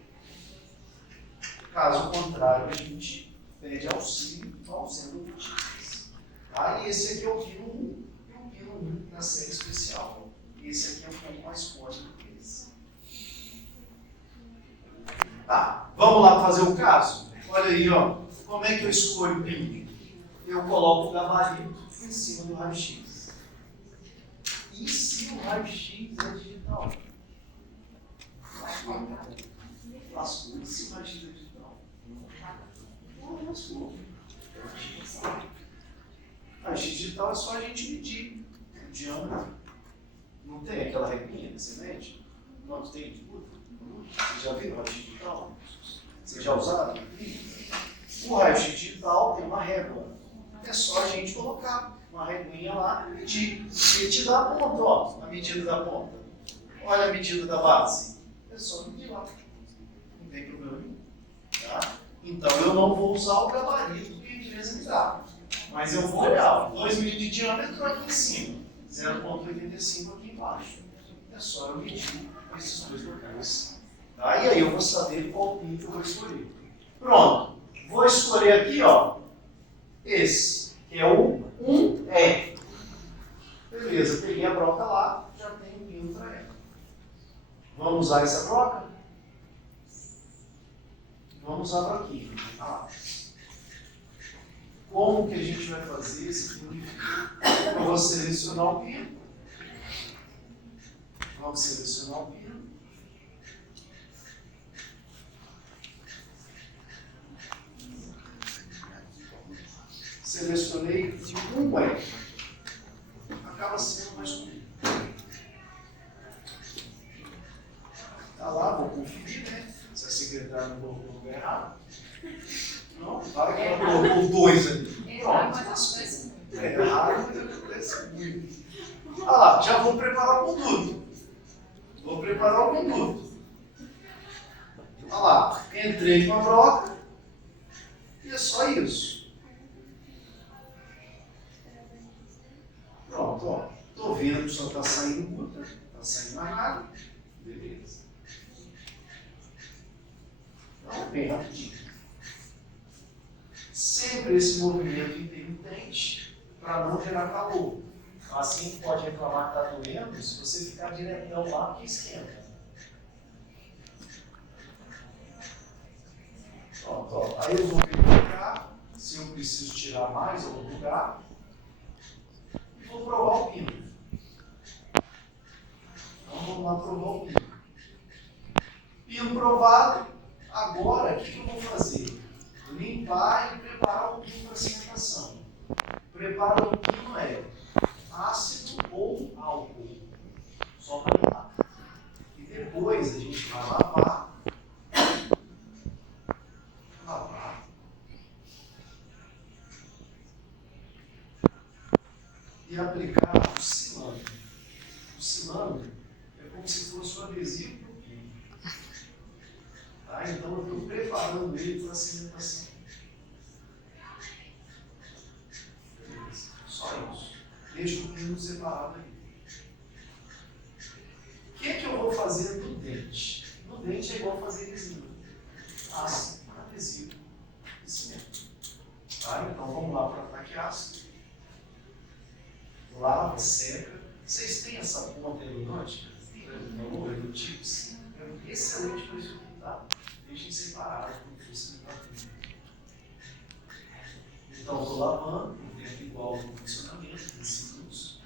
Caso contrário, a gente pede auxílio fazendo notícias. Tá? E esse aqui é o pino 1 e o pino 1 da série especial. Esse aqui é um pouco mais cônico que esse. Tá, vamos lá fazer o caso? Olha aí, ó. Como é que eu escolho o pino? Eu coloco o gabarito em cima do raio-x. E se o raio-x é digital? Lascou. E se o raio-x é digital? Não, lascou. Raio-x digital é só a gente medir o diâmetro. Não tem aquela regrinha que você mede? Quanto tem de curva? Você já viu o raio-x digital? Você já usaram? O raio-x digital tem uma régua. É só a gente colocar uma reguinha lá e medir. Ele te dá a ponta, ó, a medida da ponta. Olha a medida da base. É só medir lá. Não tem problema nenhum. Tá? Então eu não vou usar o gabarito que a empresa me dá. Mas eu vou olhar, 2 mm de diâmetro aqui em cima, 0,85 aqui embaixo. É só eu medir esses dois locais. Tá? E aí eu vou saber qual pino que eu vou escolher. Pronto. Vou escolher aqui, ó, esse, que é o 1E. Beleza, peguei a broca lá, já tenho um pino para ela. Vamos usar essa broca? Vamos usar a broquinha. Ah, como que a gente vai fazer esse pino de fio? Eu vou selecionar o pino. Vamos selecionar o pino. Selecionei de 1E. Acaba sendo mais comum. Tá lá, vou conferir, né? Se a secretária não colocou no lugar errado. Não, para que ela colocou 2 ali. Errado, mas acontece muito. É errado, mas acontece muito. Olha lá, já vou preparar o conduto. Vou preparar o conduto. Olha lá, entrei com a broca e é só isso. Pronto, ó. Estou vendo que só está saindo muita, está saindo mais água. Beleza. Então, bem rapidinho. Sempre esse movimento intermitente para não gerar calor. Assim pode reclamar que está doendo se você ficar diretão lá que esquenta. Pronto, ó. Aí eu vou verificar se eu preciso tirar mais algum lugar e vou provar o pino. Então vamos lá provar o pino. Pino provado. Agora, o que eu vou fazer? Limpar e preparar o pino para cimentação. Preparo o pino é ácido ou álcool. Só para limpar. E depois a gente vai lavar. Lavar. E aplicar o cilindro. O cilindro é como se fosse um adesivo para o pino. Tá? Então eu estou preparando ele para a cimentação. Beleza. Só isso. Deixa o pino separado aí. O que é que eu vou fazer no dente? No dente é igual fazer adesivo. Ácido, adesivo e cimento. Tá? Então vamos lá para o ataque ácido. Lava, seca. Vocês têm essa ponta aerodôntica? Não, redutivo, sim. É excelente para isso aqui, tá? Deixem separado, como fosse no papel. Então, estou lavando, o tempo igual ao funcionamento, 5 minutos.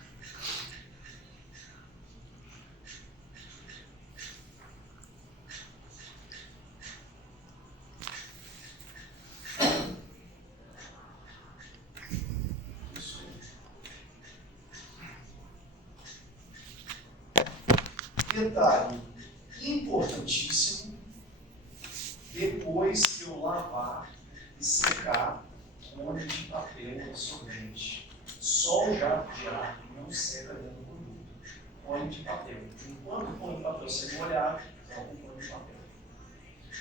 Isso aí. Detalhe importantíssimo, depois que eu lavar e secar molho de papel absorvente. Só o jato de ar não seca dentro do produto. Molho de papel. Enquanto o molho de papel ser molhado, joga o molho de papel.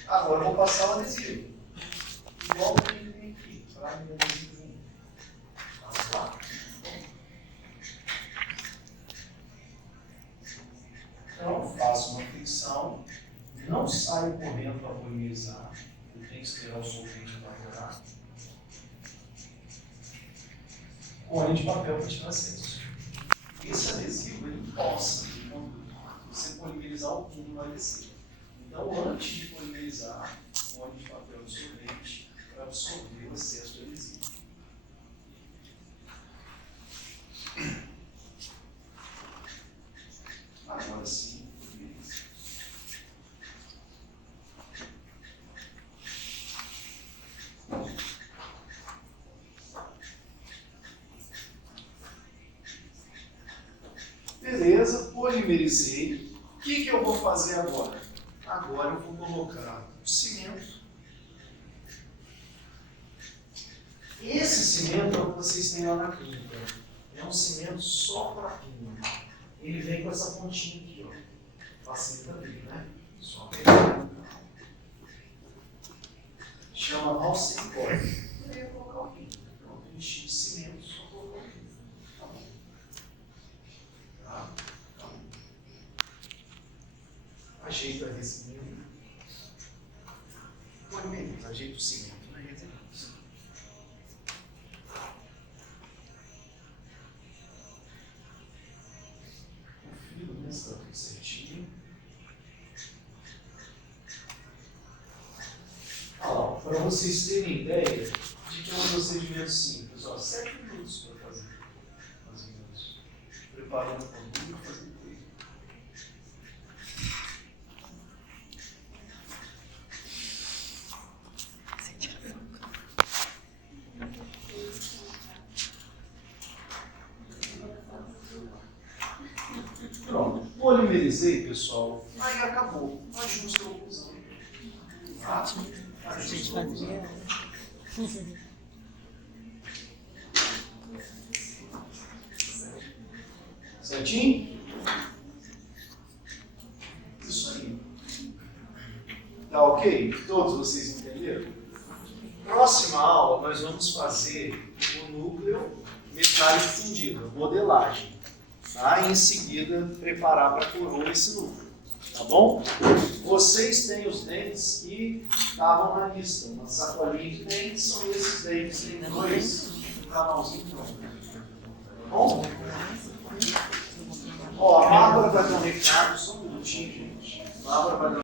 Agora eu vou passar o adesivo. Igual o que tem aqui. Traga o adesivo. Passo lá. Então, faço uma fricção. Não saio correndo para polimerizar. Eu tenho que esperar o solvente evaporar. Molho de papel para tirar excesso. Esse adesivo, ele possa, quando você polimerizar o pino, vai descer. Então, antes de polimerizar, molho de papel absorvente para absorver o excesso de adesivo. Agora sim, polymeriza. Beleza, polimerizei. O que eu vou fazer agora? Agora eu vou colocar o cimento. Esse cimento é o que vocês têm lá na clínica. É um cimento só para pino. Ele vem com essa pontinha aqui, ó. Facilita bem, né? Só pegar. Chama alcemicose. Eu ia colocar o pino. Então, enchi de cimento, só colocar o pino. Tá bom. Tá? Tá bom. Ajeita a resina. Põe menos, ajeita o cimento na resina. Para vocês terem ideia de que é um procedimento simples. Ó, 7 minutos para fazer. Mais ou menos. Preparando o pão, fazendo tudo. Pronto. Polimerizei, pessoal. Aí acabou. Ajuste a conclusão. Tá? A gente fazia. Certinho? Isso aí. Tá ok? Todos vocês entenderam? Próxima aula nós vamos fazer o núcleo metálico fundido, a modelagem. Tá? E em seguida preparar para coroa esse núcleo. Tá bom? Vocês têm os dentes que estavam na lista. Uma sacolinha de dentes são esses dentes. Tem dois. Um canalzinho pronto. Tá bom? Ó, a Bárbara vai dar um recado, só um minutinho, gente. A Bárbara vai dar